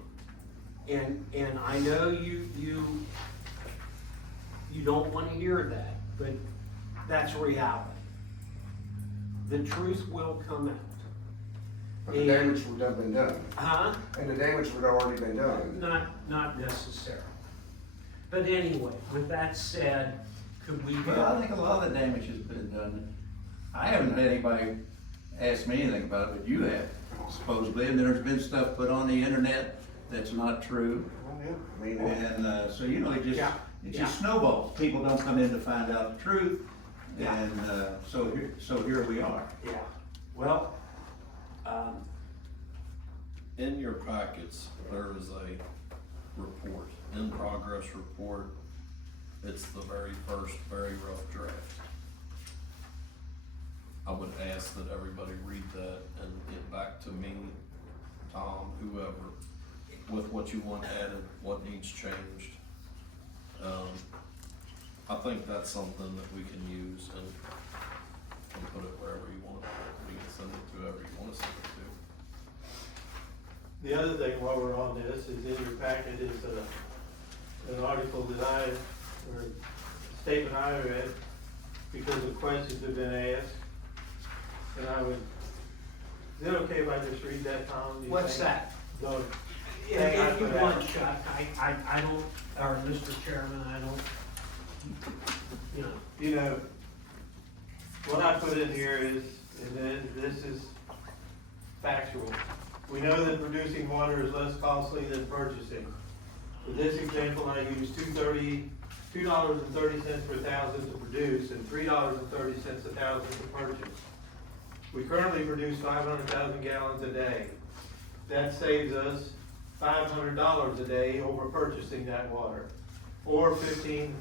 and I know you don't wanna hear that, but that's reality. The truth will come out. But the damage would have been done. Huh? And the damage would have already been done. Not necessarily. But anyway, with that said, could we Well, I think a lot of the damage has been done. I haven't had anybody ask me anything about it, but you have supposedly, and there's been stuff put on the internet that's not true. Well, yeah, I mean, And, so, you know, it Yeah. just snowballs. People don't come in to find out the truth, Yeah. and, so here we are. Yeah, well, In your packets, there is a report, in progress report. It's the very first, very rough draft. I would ask that everybody read that and get back to me, Tom, whoever, with what you want added, what needs changed. I think that's something that we can use and put it wherever you want it. We can send it to whoever you want to send it to. The other thing while we're on this is in your packet is an article that or a statement I read because the questions have been asked. And is it okay if I just read that, Tom? Do you what's think? that? The If thing I you put want, out. Chuck, I don't, or Mr. Chairman, I don't, you know. You know, what I put in here is, and then this is factual. We know that producing water is less costly than purchasing. For this example, I use $2.30 per thousand to produce and $3.30 a thousand to purchase. We currently produce 500,000 gallons a day. That saves us $500 a day over purchasing that water, or $15,000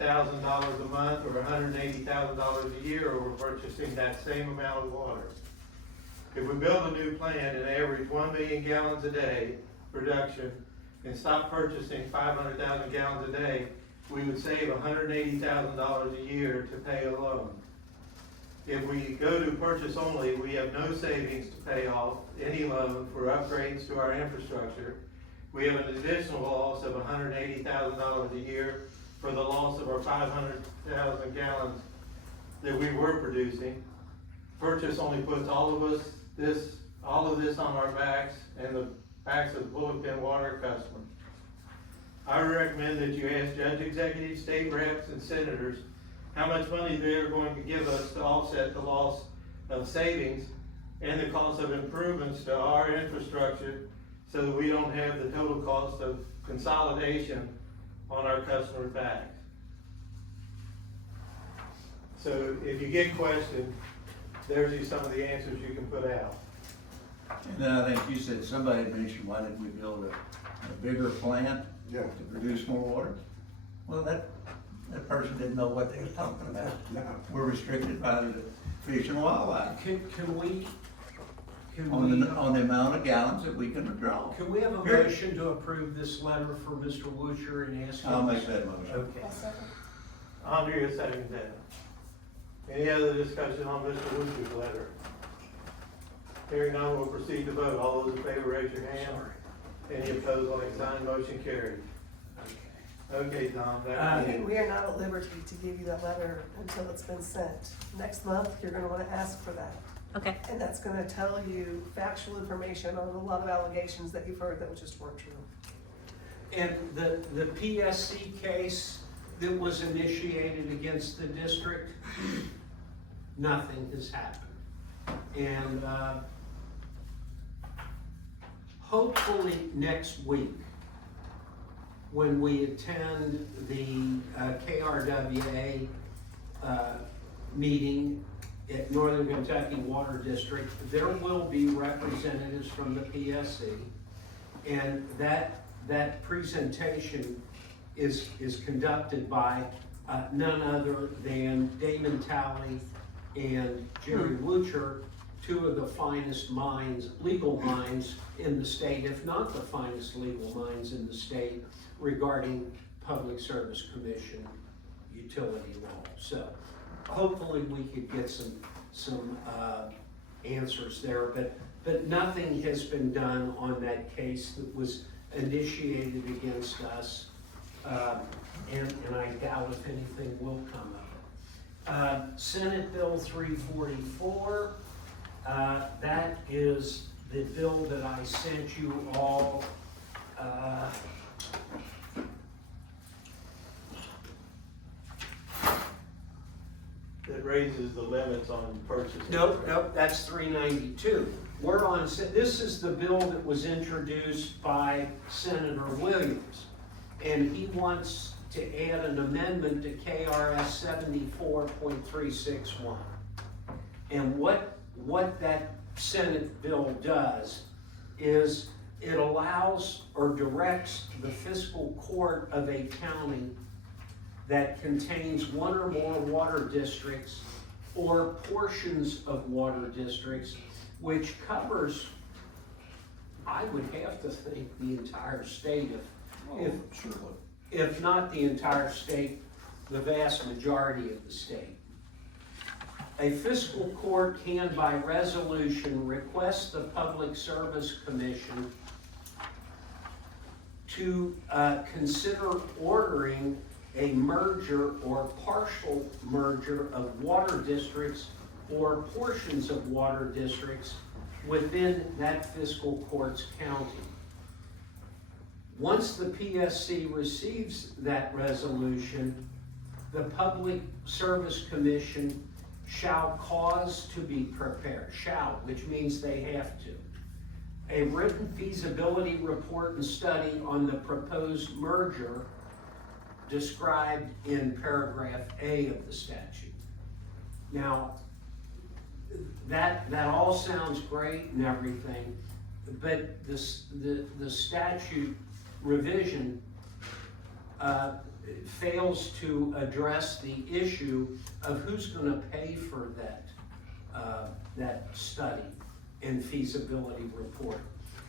a month, or $180,000 a year over purchasing that same amount of water. If we build a new plant and average 1 million gallons a day production and stop purchasing 500,000 gallons a day, we would save $180,000 a year to pay a loan. If we go to purchase only, we have no savings to pay off any loan for upgrades to our infrastructure. We have an additional loss of $180,000 a year for the loss of our 500,000 gallons that we were producing. Purchase only puts all of this on our backs and the backs of the Bullet Pin Water customers. I recommend that you ask judge executives, state reps, and senators how much money they're going to give us to offset the loss of savings and the cost of improvements to our infrastructure so that we don't have the total cost of consolidation on our customers' backs. So if you get questioned, there's some of the answers you can put out. And then I think you said, somebody mentioned, why didn't we build a bigger plant Yeah. to produce more water? Well, that person didn't know what they were talking about. No. We're restricted by the Fish and Wildlife Can we on the amount of gallons that we can draw. Can we have a Here. motion to approve this letter for Mr. Wuetcher and ask him? I'll make that motion. Okay. Andrea seconds that. Any other discussion on Mr. Wuetcher's letter? Hearing none, we'll proceed to vote. All those in favor, raise your hand. Any opposed, like sign, motion carried. Okay, Tom, We are not at liberty to give you that letter until it's been sent. Next month, you're gonna wanna ask for that. Okay. And that's gonna tell you factual information on a lot of allegations that you've heard that just weren't true. And the PSC case that was initiated against the district, nothing has happened. And, hopefully next week, when we attend the KRWA meeting at Northern Kentucky Water District, there will be representatives from the PSC. And that presentation is conducted by none other than Damon Talley and Jerry Wuetcher, two of the finest minds, legal minds in the state, if not the finest legal minds in the state regarding Public Service Commission utility law. So hopefully we could get some answers there, but nothing has been done on that case that was initiated against us, and I doubt if anything will come of it. Senate Bill 344, that is the bill that I sent you all, It raises the limits on purchasing. Nope, that's 392. We're on, this is the bill that was introduced by Senator Williams, and he wants to add an amendment to KRS 74.361. And what that Senate bill does is it allows or directs the fiscal court of a county that contains one or more water districts or portions of water districts, which covers, I would have to think, the entire state, if not the entire state, the vast majority of the state. A fiscal court can, by resolution, request the Public Service Commission to consider ordering a merger or partial merger of water districts or portions of water districts within that fiscal court's county. Once the PSC receives that resolution, the Public Service Commission shall cause to be prepared, shall, which means they have to, a written feasibility report and study on the proposed merger described in paragraph A of the statute. Now, that all sounds great and everything, but the statute revision fails to address the issue of who's going to pay for that study and feasibility report,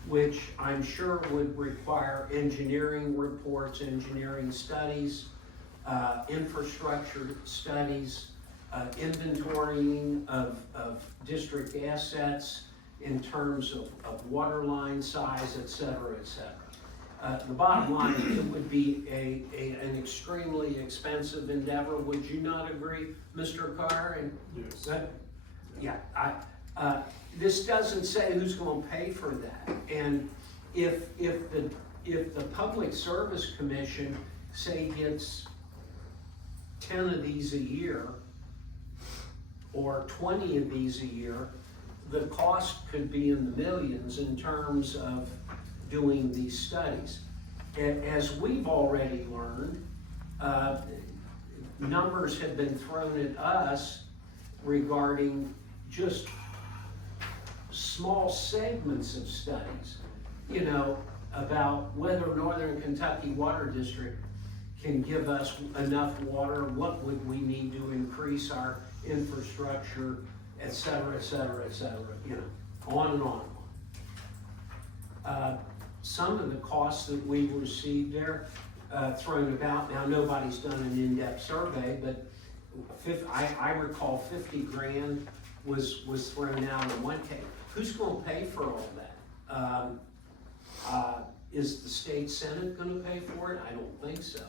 which I'm sure would require engineering reports, engineering studies, infrastructure studies, inventorying of district assets in terms of water line size, et cetera, et cetera. The bottom line is it would be an extremely expensive endeavor. Would you not agree, Mr. Carr? Yes. Yeah, this doesn't say who's going to pay for that. And if the Public Service Commission, say, gets 10 of these a year or 20 of these a year, the cost could be in the millions in terms of doing these studies. As we've already learned, numbers have been thrown at us regarding just small segments of studies, you know, about whether Northern Kentucky Water District can give us enough water, what would we need to increase our infrastructure, et cetera, et cetera, et cetera, you know, on and on and on. Some of the costs that we received there thrown about, now nobody's done an in-depth survey, but I recall 50 grand was thrown out in one case. Who's going to pay for all that? Is the state senate going to pay for it? I don't think so.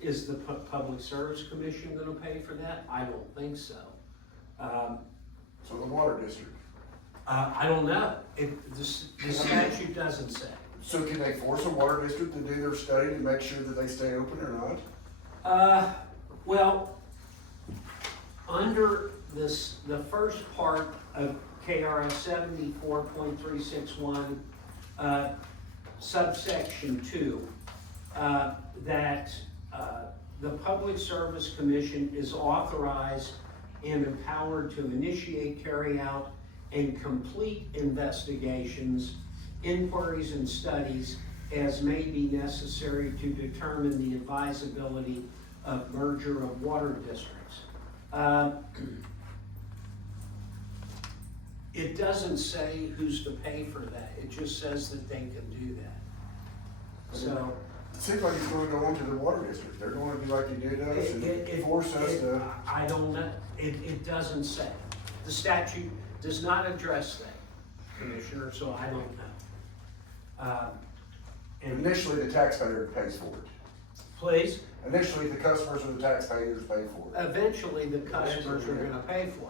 Is the Public Service Commission going to pay for that? I don't think so. So the water district. I don't know. The statute doesn't say. So can they force a water district to do their study to make sure that they stay open or not? Well, under the first part of KRS 74.361, subsection 2, that the Public Service Commission is authorized and empowered to initiate, carry out, and complete investigations, inquiries, and studies as may be necessary to determine the advisability of merger of water districts. It doesn't say who's to pay for that. It just says that they can do that. So. It seems like it's going to go into the water district. They're going to do like you did us and force us to. I don't know. It doesn't say. The statute does not address that, Commissioner, so I don't know. And Initially, the taxpayer pays for it. please, Initially, the customers or the taxpayers pay for it. eventually the customers are gonna pay for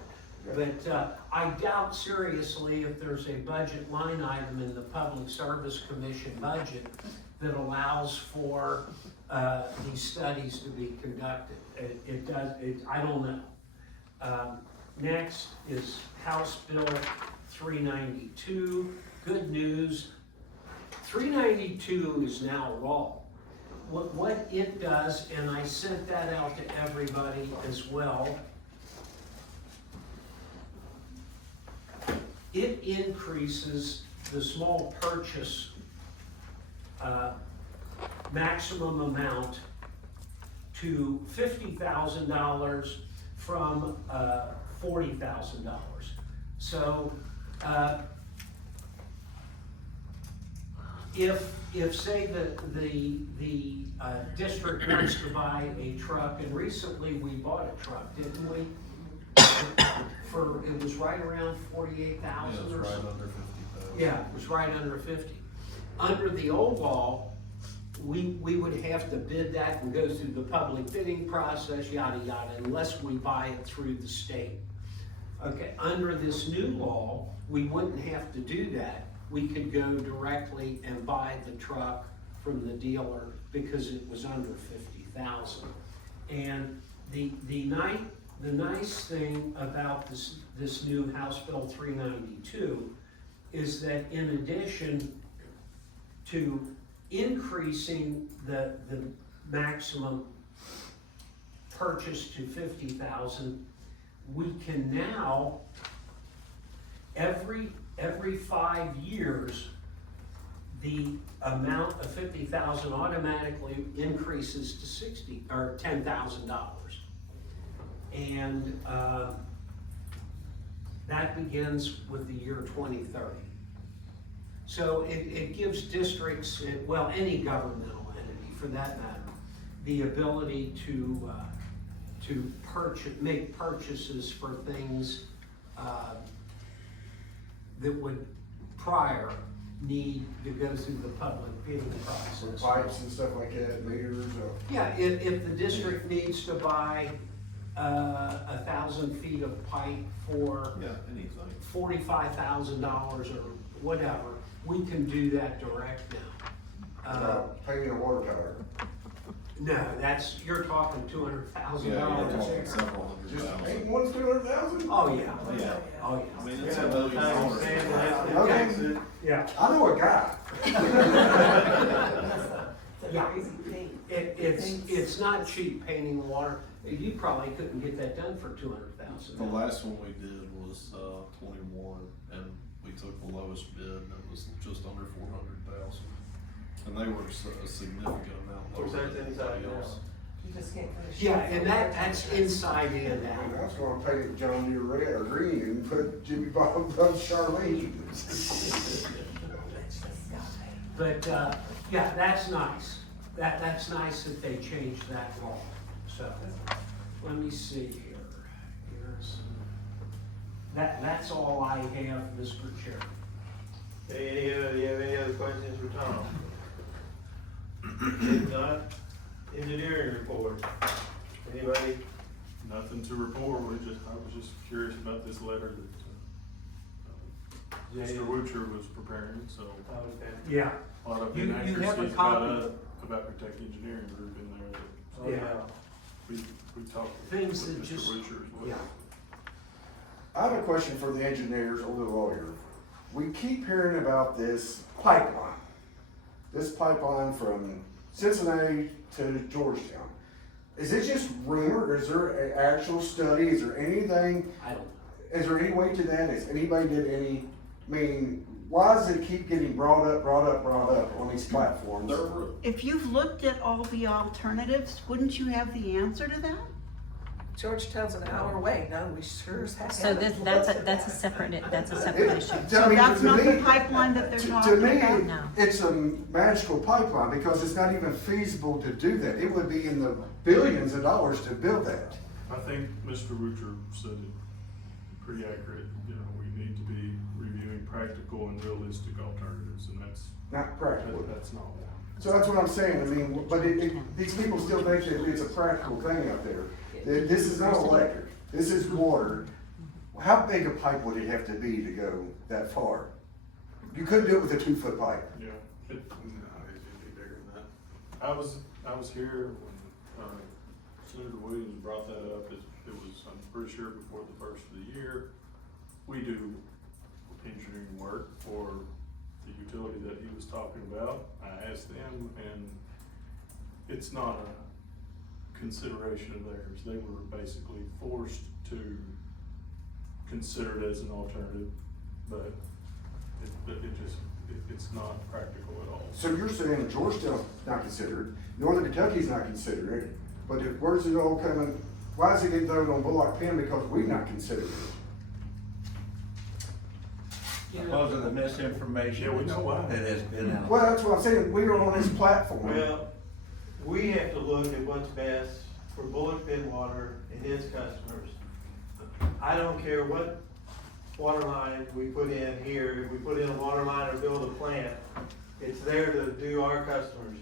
it. But I doubt seriously if there's a budget line item in the Public Service Commission budget that allows for these studies to be conducted. I don't know. Next is House Bill 392. Good news, 392 is now law. What it does, and I sent that out to everybody as well, it increases the small purchase maximum amount to $50,000 from $40,000. So if say that the district wants to buy a truck, and recently we bought a truck, didn't we? It was right around 48,000 or something. Under 50,000. Yeah, it was right under 50. Under the old law, we would have to bid that and go through the public bidding process, yada, yada, unless we buy it through the state. Okay, under this new law, we wouldn't have to do that. We could go directly and buy the truck from the dealer because it was under 50,000. And the nice thing about this new House Bill 392 is that in addition to increasing the maximum purchase to 50,000, we can now, every 5 years, the amount of 50,000 automatically increases to $10,000. And that begins with the year 2030. So it gives districts, well, any governmental entity for that matter, the ability to make purchases for things that would prior need to go through the public bidding process. Pipes and stuff like that, meters, Yeah, if the district needs to buy 1,000 feet of pipe for anything. $45,000 or whatever, we can do that direct now. paying a water tower. No, you're talking $200,000. Yeah, you're talking several hundred Just thousand. ain't one's 200,000? Oh, yeah. Yeah. Oh, yeah. I mean, it's a $1 million. Yeah. I know a guy. It's a Yeah. crazy thing. It's not cheap painting the water. You probably couldn't get that done for $200,000. The last one we did was 21, and we took the lowest bid, and it was just under 400,000. And they were a significant amount lower Of course, that's than inside anybody else. You just can't put a. Yeah, and that's inside and I out. was gonna paint it John Deere red or green and put Jimmy Bob on Charlene. But, yeah, that's nice. That's nice that they changed that law. So, let me see here. Garrison. That's all I have, Mr. Chair. Do you have any other questions for Tom? If not, engineering report. Anybody? Nothing to report, I was just curious about this letter that Mr. Wuetcher was preparing, so Yeah. a lot of You have a inaccuracies copy. about Protect Engineering Group in there that Oh, yeah. we talked Things with that Mr. just- Wuetcher as well. Yeah. I have a question for the engineers or the lawyer. We keep hearing about this pipeline. This pipeline from Cincinnati to Georgetown. Is it just rumor? Is there an actual study? Is there anything? I don't know. Is there any way to that? Has anybody did any, I mean, why does it keep getting brought up on these platforms? If you've looked at all the alternatives, wouldn't you have the answer to that? Georgetown's an hour away, no, we sure as heck So haven't. that's a separate issue. I So mean, that's to not me- the pipeline that they're To talking me, about? No. it's a magical pipeline because it's not even feasible to do that. It would be in the billions of dollars to build that. I think Mr. Wuetcher said it pretty accurate, you know, we need to be reviewing practical and realistic alternatives, and Not practical. that's not one. So that's what I'm saying, I mean, but these people still think that it's a practical thing out there. This is not electric, this is water. How big a pipe would it have to be to go that far? You couldn't do it with a 2-foot pipe. Yeah, it'd be bigger than that. I was here when, Senator Williams brought that up, it was, I'm pretty sure before the first of the year. We do engineering work for the utility that he was talking about. I asked them, and it's not a consideration of theirs. They were basically forced to consider it as an alternative, but it's not practical at all. So you're saying Georgetown's not considered, Northern Kentucky's not considered, but where's it all coming? Why is it getting voted on Bullock Pen? Because we've not considered it. Because of the misinformation Yeah, we know why. that has been out. Well, that's what I'm saying, we are on this platform. Well, we have to look at what's best for Bullock Pin Water and its customers. I don't care what water line we put in here, if we put in a water line or build a plant, it's there to do our customers.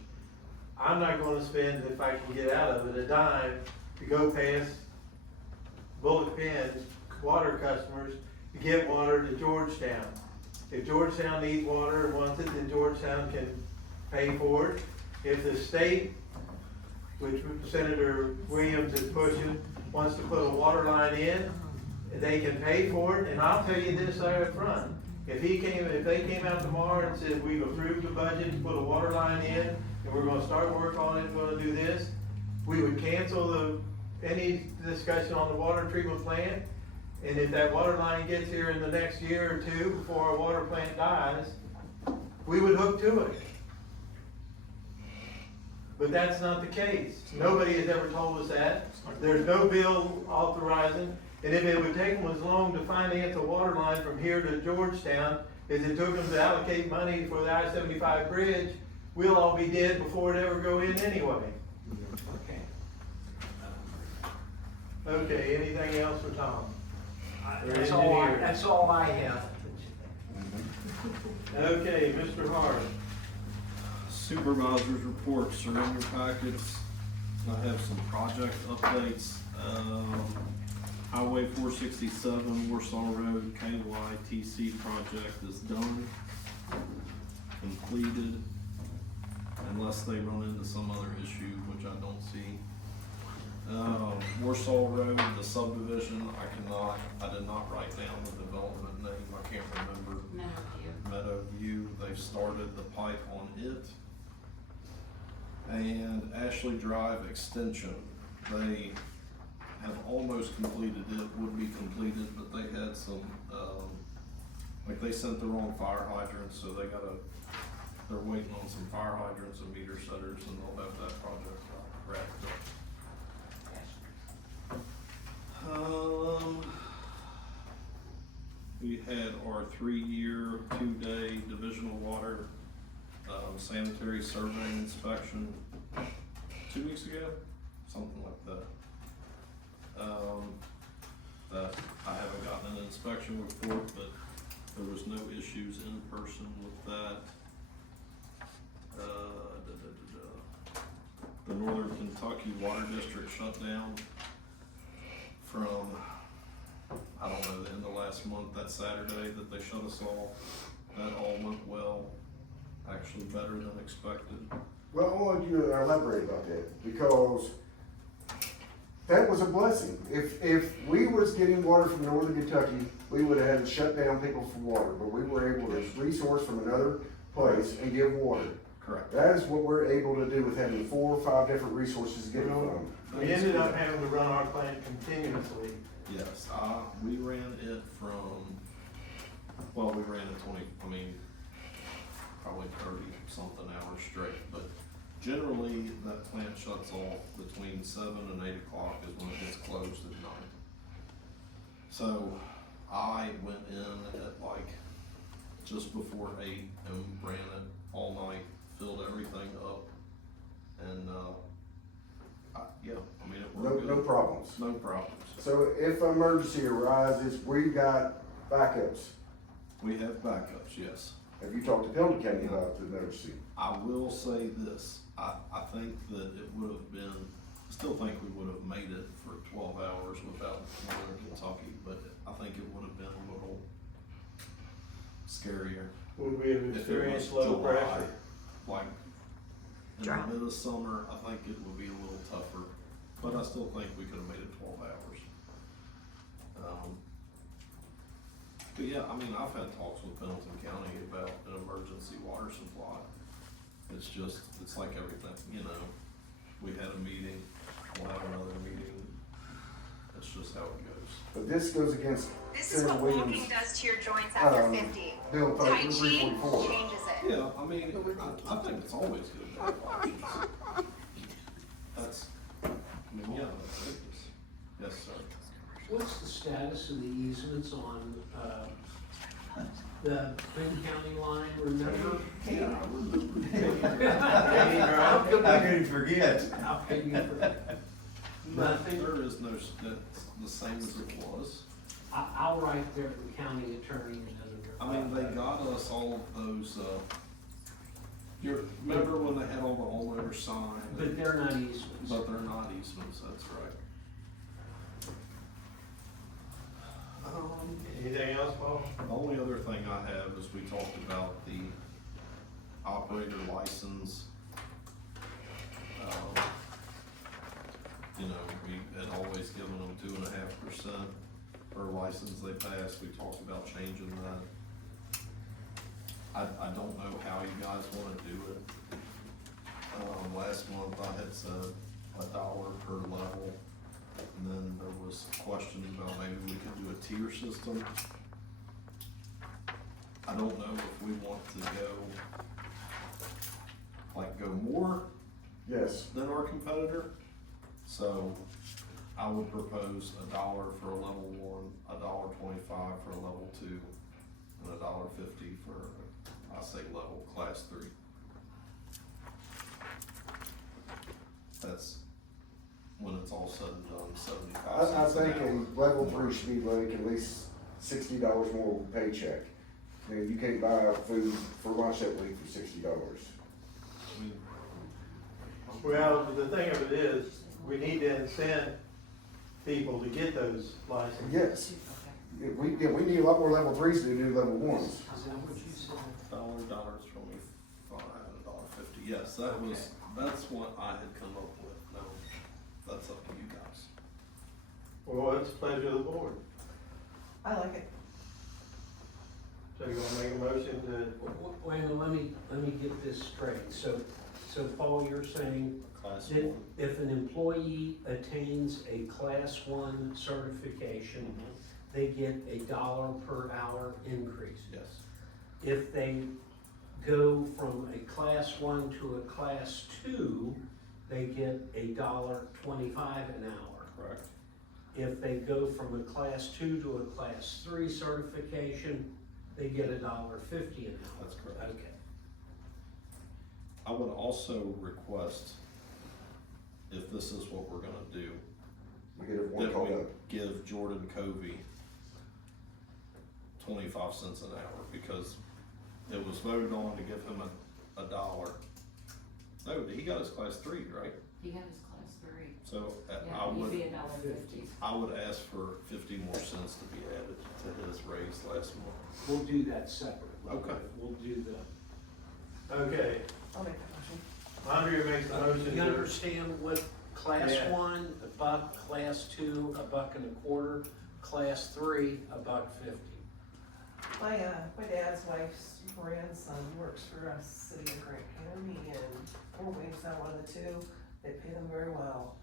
I'm not gonna spend, if I can get out of it, a dime to go past Bullock Pin's water customers to get water to Georgetown. If Georgetown needs water and wants it, then Georgetown can pay for it. If the state, which Senator Williams is pushing, wants to put a water line in, they can pay for it, and I'll tell you this right up front. If they came out tomorrow and said, we've approved the budget to put a water line in, and we're gonna start work on it, gonna do this, we would cancel any discussion on the water treatment plant. And if that water line gets here in the next year or two before our water plant dies, we would hook to it. But that's not the case. Nobody has ever told us that. There's no bill authorizing. And if it would take them as long to finance a water line from here to Georgetown as it took them to allocate money for the I-75 bridge, we'll all be dead before it ever go in anyway. Okay, anything else for Tom? That's all I have. Okay, Mr. Harp. Supervisor's reports are in your packets. I have some project updates. Highway 467 Warsaw Road KYTC project is done, completed, unless they run into some other issue, which I don't see. Warsaw Road, the subdivision, I did not write down the development name, I can't remember. Meadowview, they've started the pipe on it. And Ashley Drive Extension, they have almost completed it, would be completed, but they had some, like they sent the wrong fire hydrants, so they're waiting on some fire hydrants and meter setters, and they'll have that project wrapped up. We had our 3-year, 2-day divisional water sanitary survey inspection 2 weeks ago, something like that. That I haven't gotten an inspection report, but there was no issues in person with that. The Northern Kentucky Water District shut down from, I don't know, the end of last month, that Saturday that they shut us all. That all went well, actually better than expected. Well, I want you to elaborate about that, because that was a blessing. If we was getting water from Northern Kentucky, we would have had to shut down people for water, but we were able to resource from another place and give water. Correct. That is what we're able to do with having 4 or 5 different resources to get it from. We ended up having to run our plant continuously. Yes, we ran it from, well, we ran it probably 30 something hours straight, but generally that plant shuts off between 7 and 8 o'clock is when it gets closed at night. So I went in at like just before 8 and ran it all night, filled everything up, and yeah, it No problems. No problems. So if an emergency arises, we got backups. We have backups, yes. Have you talked to Pelham County about the emergency? I will say this, I think that it would have been, I still think we would have made it for 12 hours without Northern Kentucky, but I think it would have been a little scarier. Would we have If it was experienced low July, pressure? like, in Drought. the middle of summer, I think it would be a little tougher, but I still think we could have made it 12 hours. But yeah, I mean, I've had talks with Pendleton County about an emergency water supply. It's just, it's like everything, you know, we had a meeting, we'll have another meeting, that's just how it goes. But this goes against This is Senator what Williams' walking does to your joints after 50. Bill Tai Chi 344. changes it. Yeah, I mean, I think it's always good to have options. That's, I mean, yeah, that's it. Yes, sir. What's the status of the easements on, the Quinn County line, remember? Yeah, I remember. How could How could you forget? How could you forget? Nothing. There is no, that's the same as it was. I'll write their county attorney and I mean, they got us all of those, you remember when they had all the homeowner signs? but they're not easements. But they're not easements, that's right. Anything else, Paul? The only other thing I have is we talked about the operator license. You know, we had always given them 2.5% per license they passed. We talked about changing that. I don't know how you guys wanna do it. Last month I had said $1 per level. And then there was questions about maybe we could do a tier system. I don't know if we want to go more Yes. than our competitor. So I would propose $1 for a level 1, $1.25 for a level 2, and $1.50 for, I say level class 3. That's, when it's all said and done, 75 I cents an think hour. a level 3 should be like at least $60 more paycheck. I mean, you can't buy food for lunch that week for $60. I mean, Well, the thing of it is, we need to incent people to get those licenses. Yes. We need a lot more level 3s than we do level 1s. Is that what you said? $1.25, $1.50. Yes, that's what I had come up with. No, that's up to you guys. Well, it's the pleasure of the board. I like it. So you wanna make a motion to, Wait a minute, let me get this straight. So Paul, you're saying Class that 1. if an employee attains a class 1 certification, they get $1 per hour increase. Yes. If they go from a class 1 to a class 2, they get $1.25 an hour. Correct. If they go from a class 2 to a class 3 certification, they get $1.50 an hour. That's correct. Okay. I would also request, if this is what we're gonna do, We get everyone that called we up. give Jordan Covey 25 cents an hour, because it was voted on to give him a $1. No, he got his class 3, right? He got his class 3. So I Yeah, he'd would, be $1.50. I would ask for 50 more cents to be added to his raise last month. We'll do that separately. Okay. We'll do the. okay, I'll make that motion. Andrea makes the motion You to, understand what class Yeah. 1, $1, class 2, $1.25, class 3, $1.50. My dad's wife's grandson works for us, City of Grant County, and Fort Wayne's not one of the two. They pay them very well,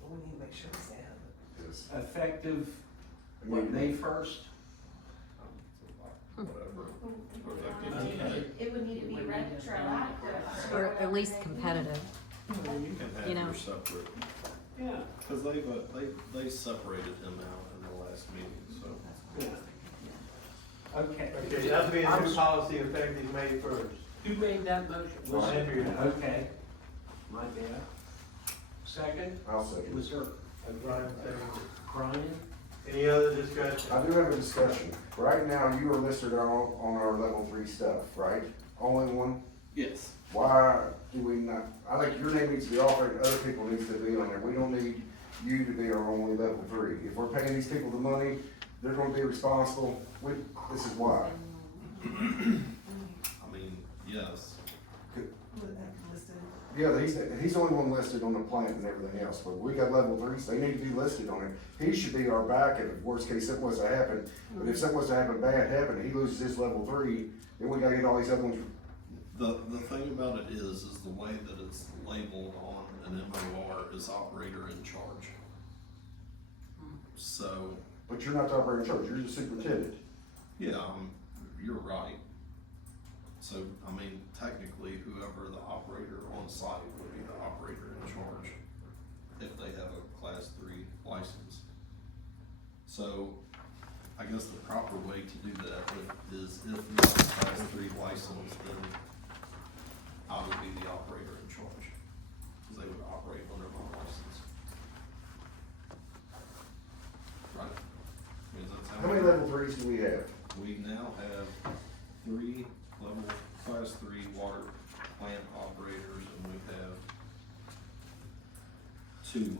but we need to make sure we stay ahead of it. Yes. Effective, what, May 1st? Whatever. It would need to be retroactive. Or at least competitive. Well, you can have You know. your separate, Yeah. cause they separated him out in the last meeting, so. Yeah. Okay. okay, that'll be a new policy effective May 1st. Who made that motion? Was it- Andrea. Okay. My bad. Second? I'll second. Was there, Brian, second. Brian? Any other discussion? I do have a discussion. Right now, you are listed on our level 3 stuff, right? Only one? Yes. Why do we not, I think your name needs to be off there and other people needs to be on there. We don't need you to be our only level 3. If we're paying these people the money, they're gonna be responsible. This is why. I mean, yes. Listed. Yeah, he's the only one listed on the plant and everything else, but we got level 3s, they need to be listed on it. He should be our backup if worst case something was to happen. But if something was to happen bad happen, he loses his level 3, then we gotta get all these other ones. The thing about it is the way that it's labeled on an MOR is operator in charge. So, But you're not the operator in charge, you're the superintendent. yeah, you're right. So, I mean, technically, whoever the operator on site would be the operator in charge if they have a class 3 license. So, I guess the proper way to do that is if not a class 3 license, then I would be the operator in charge, because they would operate under my license. Right? I mean, does that sound How many right? level 3s do we have? We now have 3 level class 3 water plant operators, and we have 3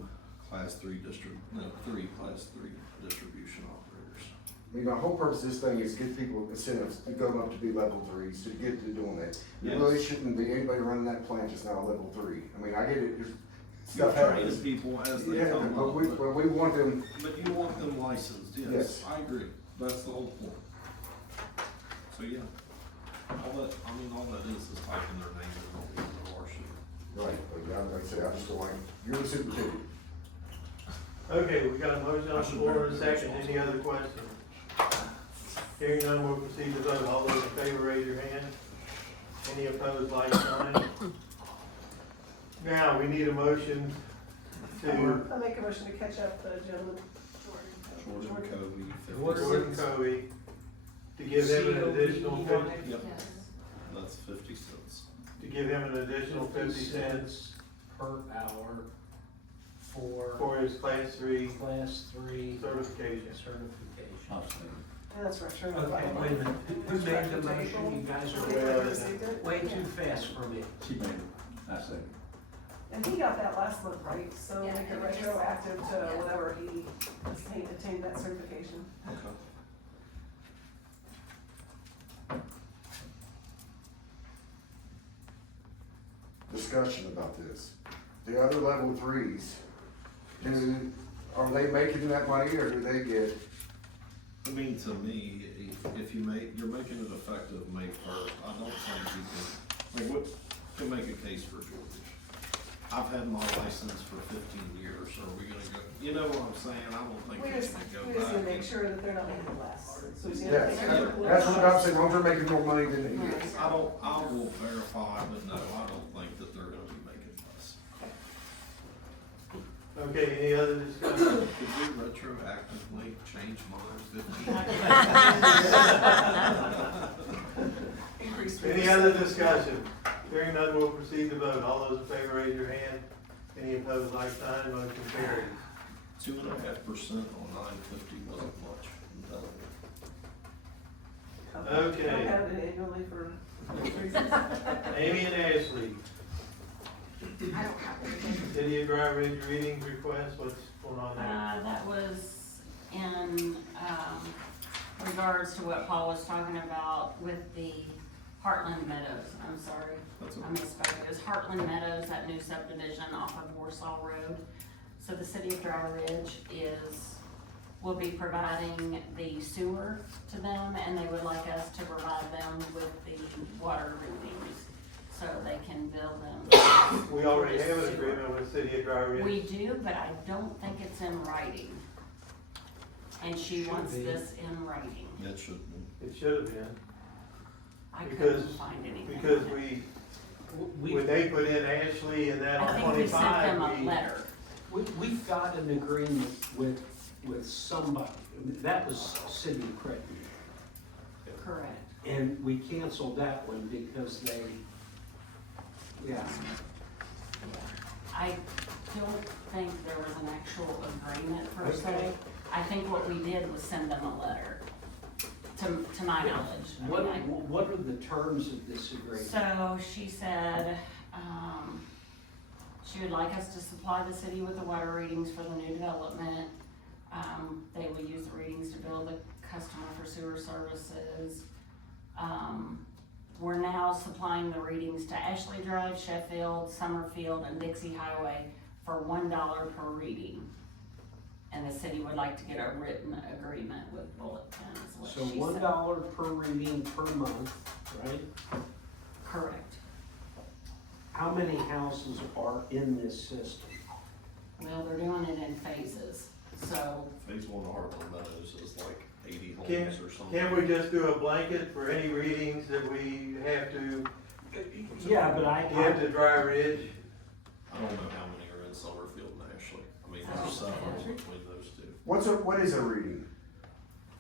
class 3 distribution operators. I mean, my whole purpose of this thing is get people incentives to go up to be level 3s, to get to doing that. There really shouldn't be anybody running that plant that's not a level 3. I mean, I get it, there's You're stuff training happens. people as they Yeah, come but up, we want them, but you want them licensed, yes, Yes. I agree, that's the whole point. So, yeah, all that is typing their name in on the MOR sheet. right, but like I say, I just don't like, you're the superintendent. Okay, we got a motion on the floor and a second. Any other questions? Hearing none, we'll proceed to vote. All those in favor, raise your hand. Any opposed, like sign. Now, we need a motion to I make a motion to catch up the gentleman, Jordan Covey, 50 Jordan cents. Covey, to give him an additional fifty, Yep, that's 50 cents. to give him an additional 50 cents per hour for his class 3 class 3 certification. certification. that's right, sure. Okay, wait a minute, who made the motion? You guys are way too fast for me. She made it, I said. And he got that last month, right? So Yeah, make it and it's- retroactive to yeah. whenever he attained that certification. Okay. Discussion about this. The other level 3s, are they making that money or do they get? I mean, to me, if you're making it effective May 1st, I don't think you can, can make a case for George. I've had my license for 15 years, so are we gonna go, you know what I'm saying? I don't think We we just, can go we just need to back. make sure that they're not making less. So we just need to Yes, make sure that that's what I'm saying, they're making more money than he is. I will verify, but no, I don't think that they're gonna be making less. Okay, any other discussion? Could we retroactively change mine 15? Any other discussion? Hearing none, we'll proceed to vote. All those in favor, raise your hand. Any opposed, like sign. Motion carries. 2.5% on 950 wasn't much, I'm telling you. Okay. I've had it annually for reasons. Amy and Ashley, I don't have anything. City of Dry Ridge readings request, what's going on there? That was in, regards to what Paul was talking about with the Heartland Meadows, I'm sorry. That's okay. I misspoke, it was Heartland Meadows, that new subdivision off of Warsaw Road. So the city of Dry Ridge will be providing the sewer to them, and they would like us to provide them with the water readings, so they can bill them. We already for the have an sewer. agreement with City of Dry Ridge. We do, but I don't think it's in writing. And she Should wants be. this in writing. That should be. It should have been, I Because- couldn't find anything. because on it. when they put in Ashley and that I on think we sent them 25, a letter. We've got an agreement with somebody, that was City of Creighton. Correct. And we canceled that one because they, yeah. I don't think there was an actual agreement per se. I think what we did was send them a letter, to my knowledge. I mean, What are the terms of this agreement? So she said, she would like us to supply the city with the water readings for the new development. They will use the readings to bill the customer for sewer services. We're now supplying the readings to Ashley Drive, Sheffield, Summerfield, and Dixie Highway for $1 per reading. And the city would like to get a written agreement with Bullet Pen, is what she So said. $1 per reading per month, right? Correct. How many houses are in this system? Well, they're doing it in phases, so Phase one of Harp Meadows is like 80 Can, homes or something. can we just do a blanket for any readings that we have to Yeah, but give to Dry Ridge? I don't know how many are in Summerfield and Ashley. I mean, there's several between those two. What is a reading?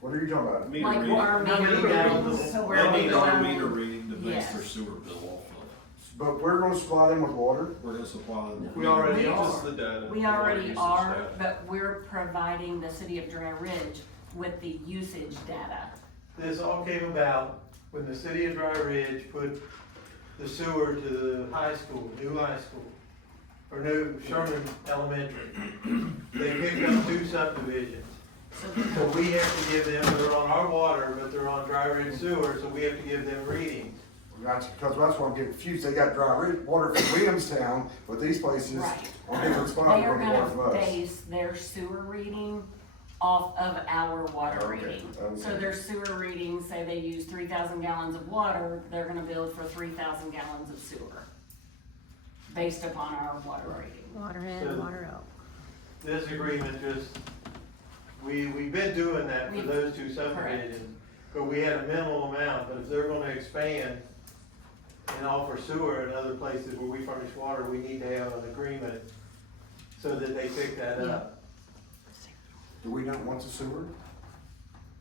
What are you talking about? Meter like reading. our How many meter gallons? readings, so They we're need our doing- meter reading to base their Yes. sewer bill off of. But we're gonna supply them with water? We're gonna supply them. We already are. Just the data. We the water already usage are, data. but we're providing the city of Dry Ridge with the usage data. This all came about when the city of Dry Ridge put the sewer to the high school, new high school, or new Sherman Elementary. They picked up 2 subdivisions. So we have to give them, they're on our water, but they're on Dry Ridge sewer, so we have to give them readings. Because that's why I'm getting confused. They got dry water from Williamstown, but these places Right. on different spots They are are going to water from gonna us. base their sewer reading off of our water Okay, reading. okay. So their sewer readings, say they use 3,000 gallons of water, they're gonna bill for 3,000 gallons of sewer. Based upon our water reading. Water So- in, water out. This agreement just, we've been doing that for We've- those 2 subdivisions, but we had a minimal amount, but if they're gonna expand and offer sewer in other places where we furnish water, we need to have an agreement so that they pick that up. Do we not want the sewer?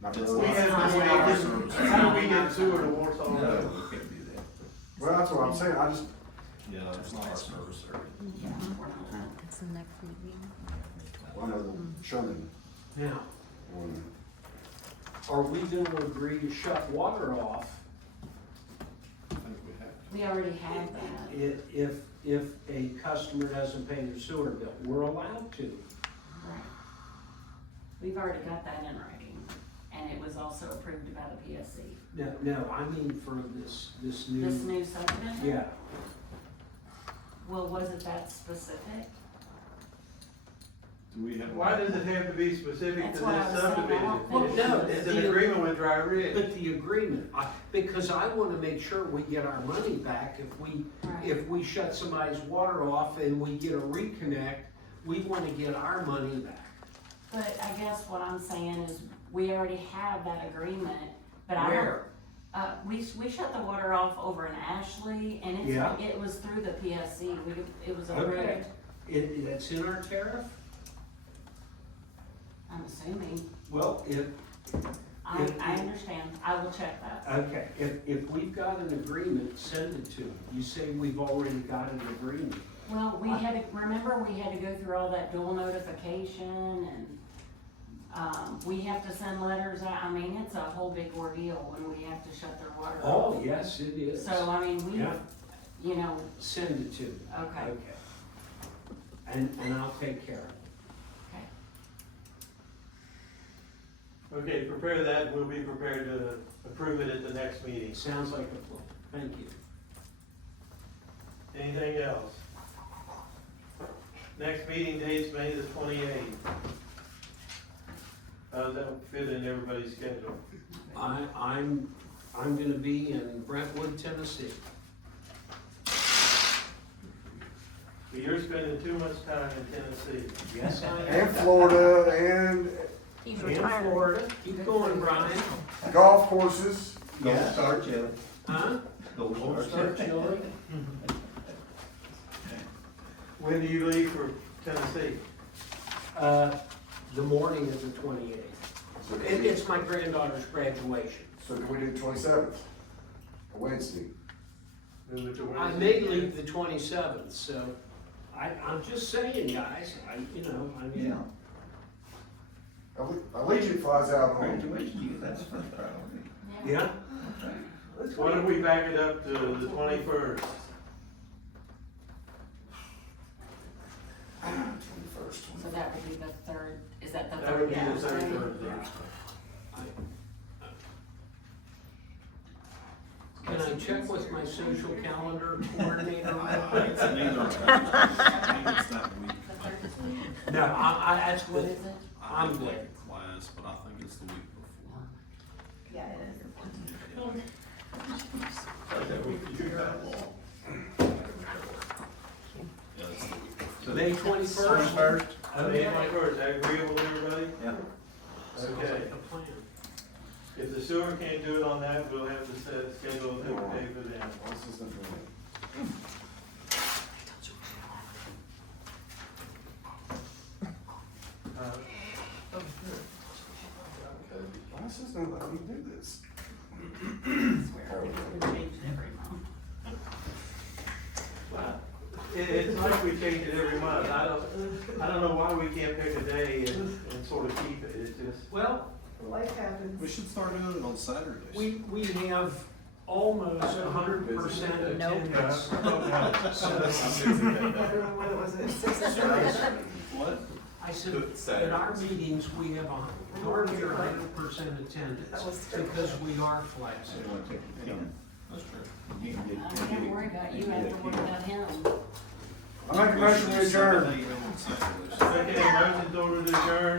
Not It's really. We have not to in our wait, service. how do we get sewer to Warsaw No, Road? we can't do that. Well, that's what I'm saying. I just, Yeah, it's not our service area. Yeah, we're not. It's the next meeting. I know Sherman. Now, um, are we gonna agree to shut water off I think we have to. We already have that. if a customer doesn't pay their sewer bill? We're allowed to. Right. We've already got that in writing, and it was also approved by the PSC. No, I mean for this new. This new subdivision? Yeah, Well, was it that specific? Do we have? Why does it have to be specific That's to what I this was saying, I subdivision? don't Well, think. no, It's an the- agreement with Dry Ridge. but the agreement, because I wanna make sure we get our money back Right. if we shut somebody's water off and we get a reconnect, we wanna get our money back. But I guess what I'm saying is, we already have that agreement, but I don't. Where? We shut the water off over in Ashley, and Yeah. it was through the PSC, it was Okay. approved, It's in our tariff? I'm assuming. Well, I understand, I will check that. okay, if we've got an agreement, send it to them. You say we've already got an agreement. Well, we had to, remember, we had to go through all that dual notification, and, we have to send letters out, I mean, it's a whole big ordeal when we have to shut their water off. Oh, yes, it is. So, I mean, we, Yeah. you know, Send it to me. okay, Okay. And I'll take care of it. okay. Okay, prepare that, and we'll be prepared to approve it at the next meeting. Sounds like a plan. Thank you. Anything else? Next meeting date's May the 28th. How does that fit in everybody's schedule? I'm gonna be in Brentwood, Tennessee. But you're spending too much time in Tennessee. Yes, I am. and Florida, and He's In retired. Florida. Keep going, Brian. golf courses. Gold Yeah. Star Chili. Huh? Gold Gold Star Star Chili? When do you leave for Tennessee? The morning of the 28th. So It's my granddaughter's graduation. so can we do the 27th? A Wednesday. Move it to I Wednesday? may leave the 27th, so I'm just saying, guys, I mean. Allegiant flies out home. Graduation, you get that first priority. Yeah. Why don't we back it up to the 21st? 21st. So that would be the third, is that the That third would be the Thursday? third Thursday. Can I check with my social calendar coordinator? It's neither. It's that week. No, that's What what, is it? I'm like good. class, but I think it's the week before. Yeah, it is. Yeah, it's the week before. So May 21st? 21st? May 21st, is that agreeable to everybody? Yeah. Sounds Okay. like a plan. If the sewer can't do it on that, we'll have to schedule a different day for them. This isn't for me. My system let me do this. It's like we change it every month. I don't know why we can't pick a day and sort of keep it. It's just. Well, Life happens. We should start doing it on Saturdays. we have almost 100% attendance. What was it, 6 or 7? What? I said, at our meetings, we have darn near 100% attendance because we are flexible. That's true. I don't worry about you, I have to worry about him. I make a motion to adjourn. Second, motion to order to adjourn.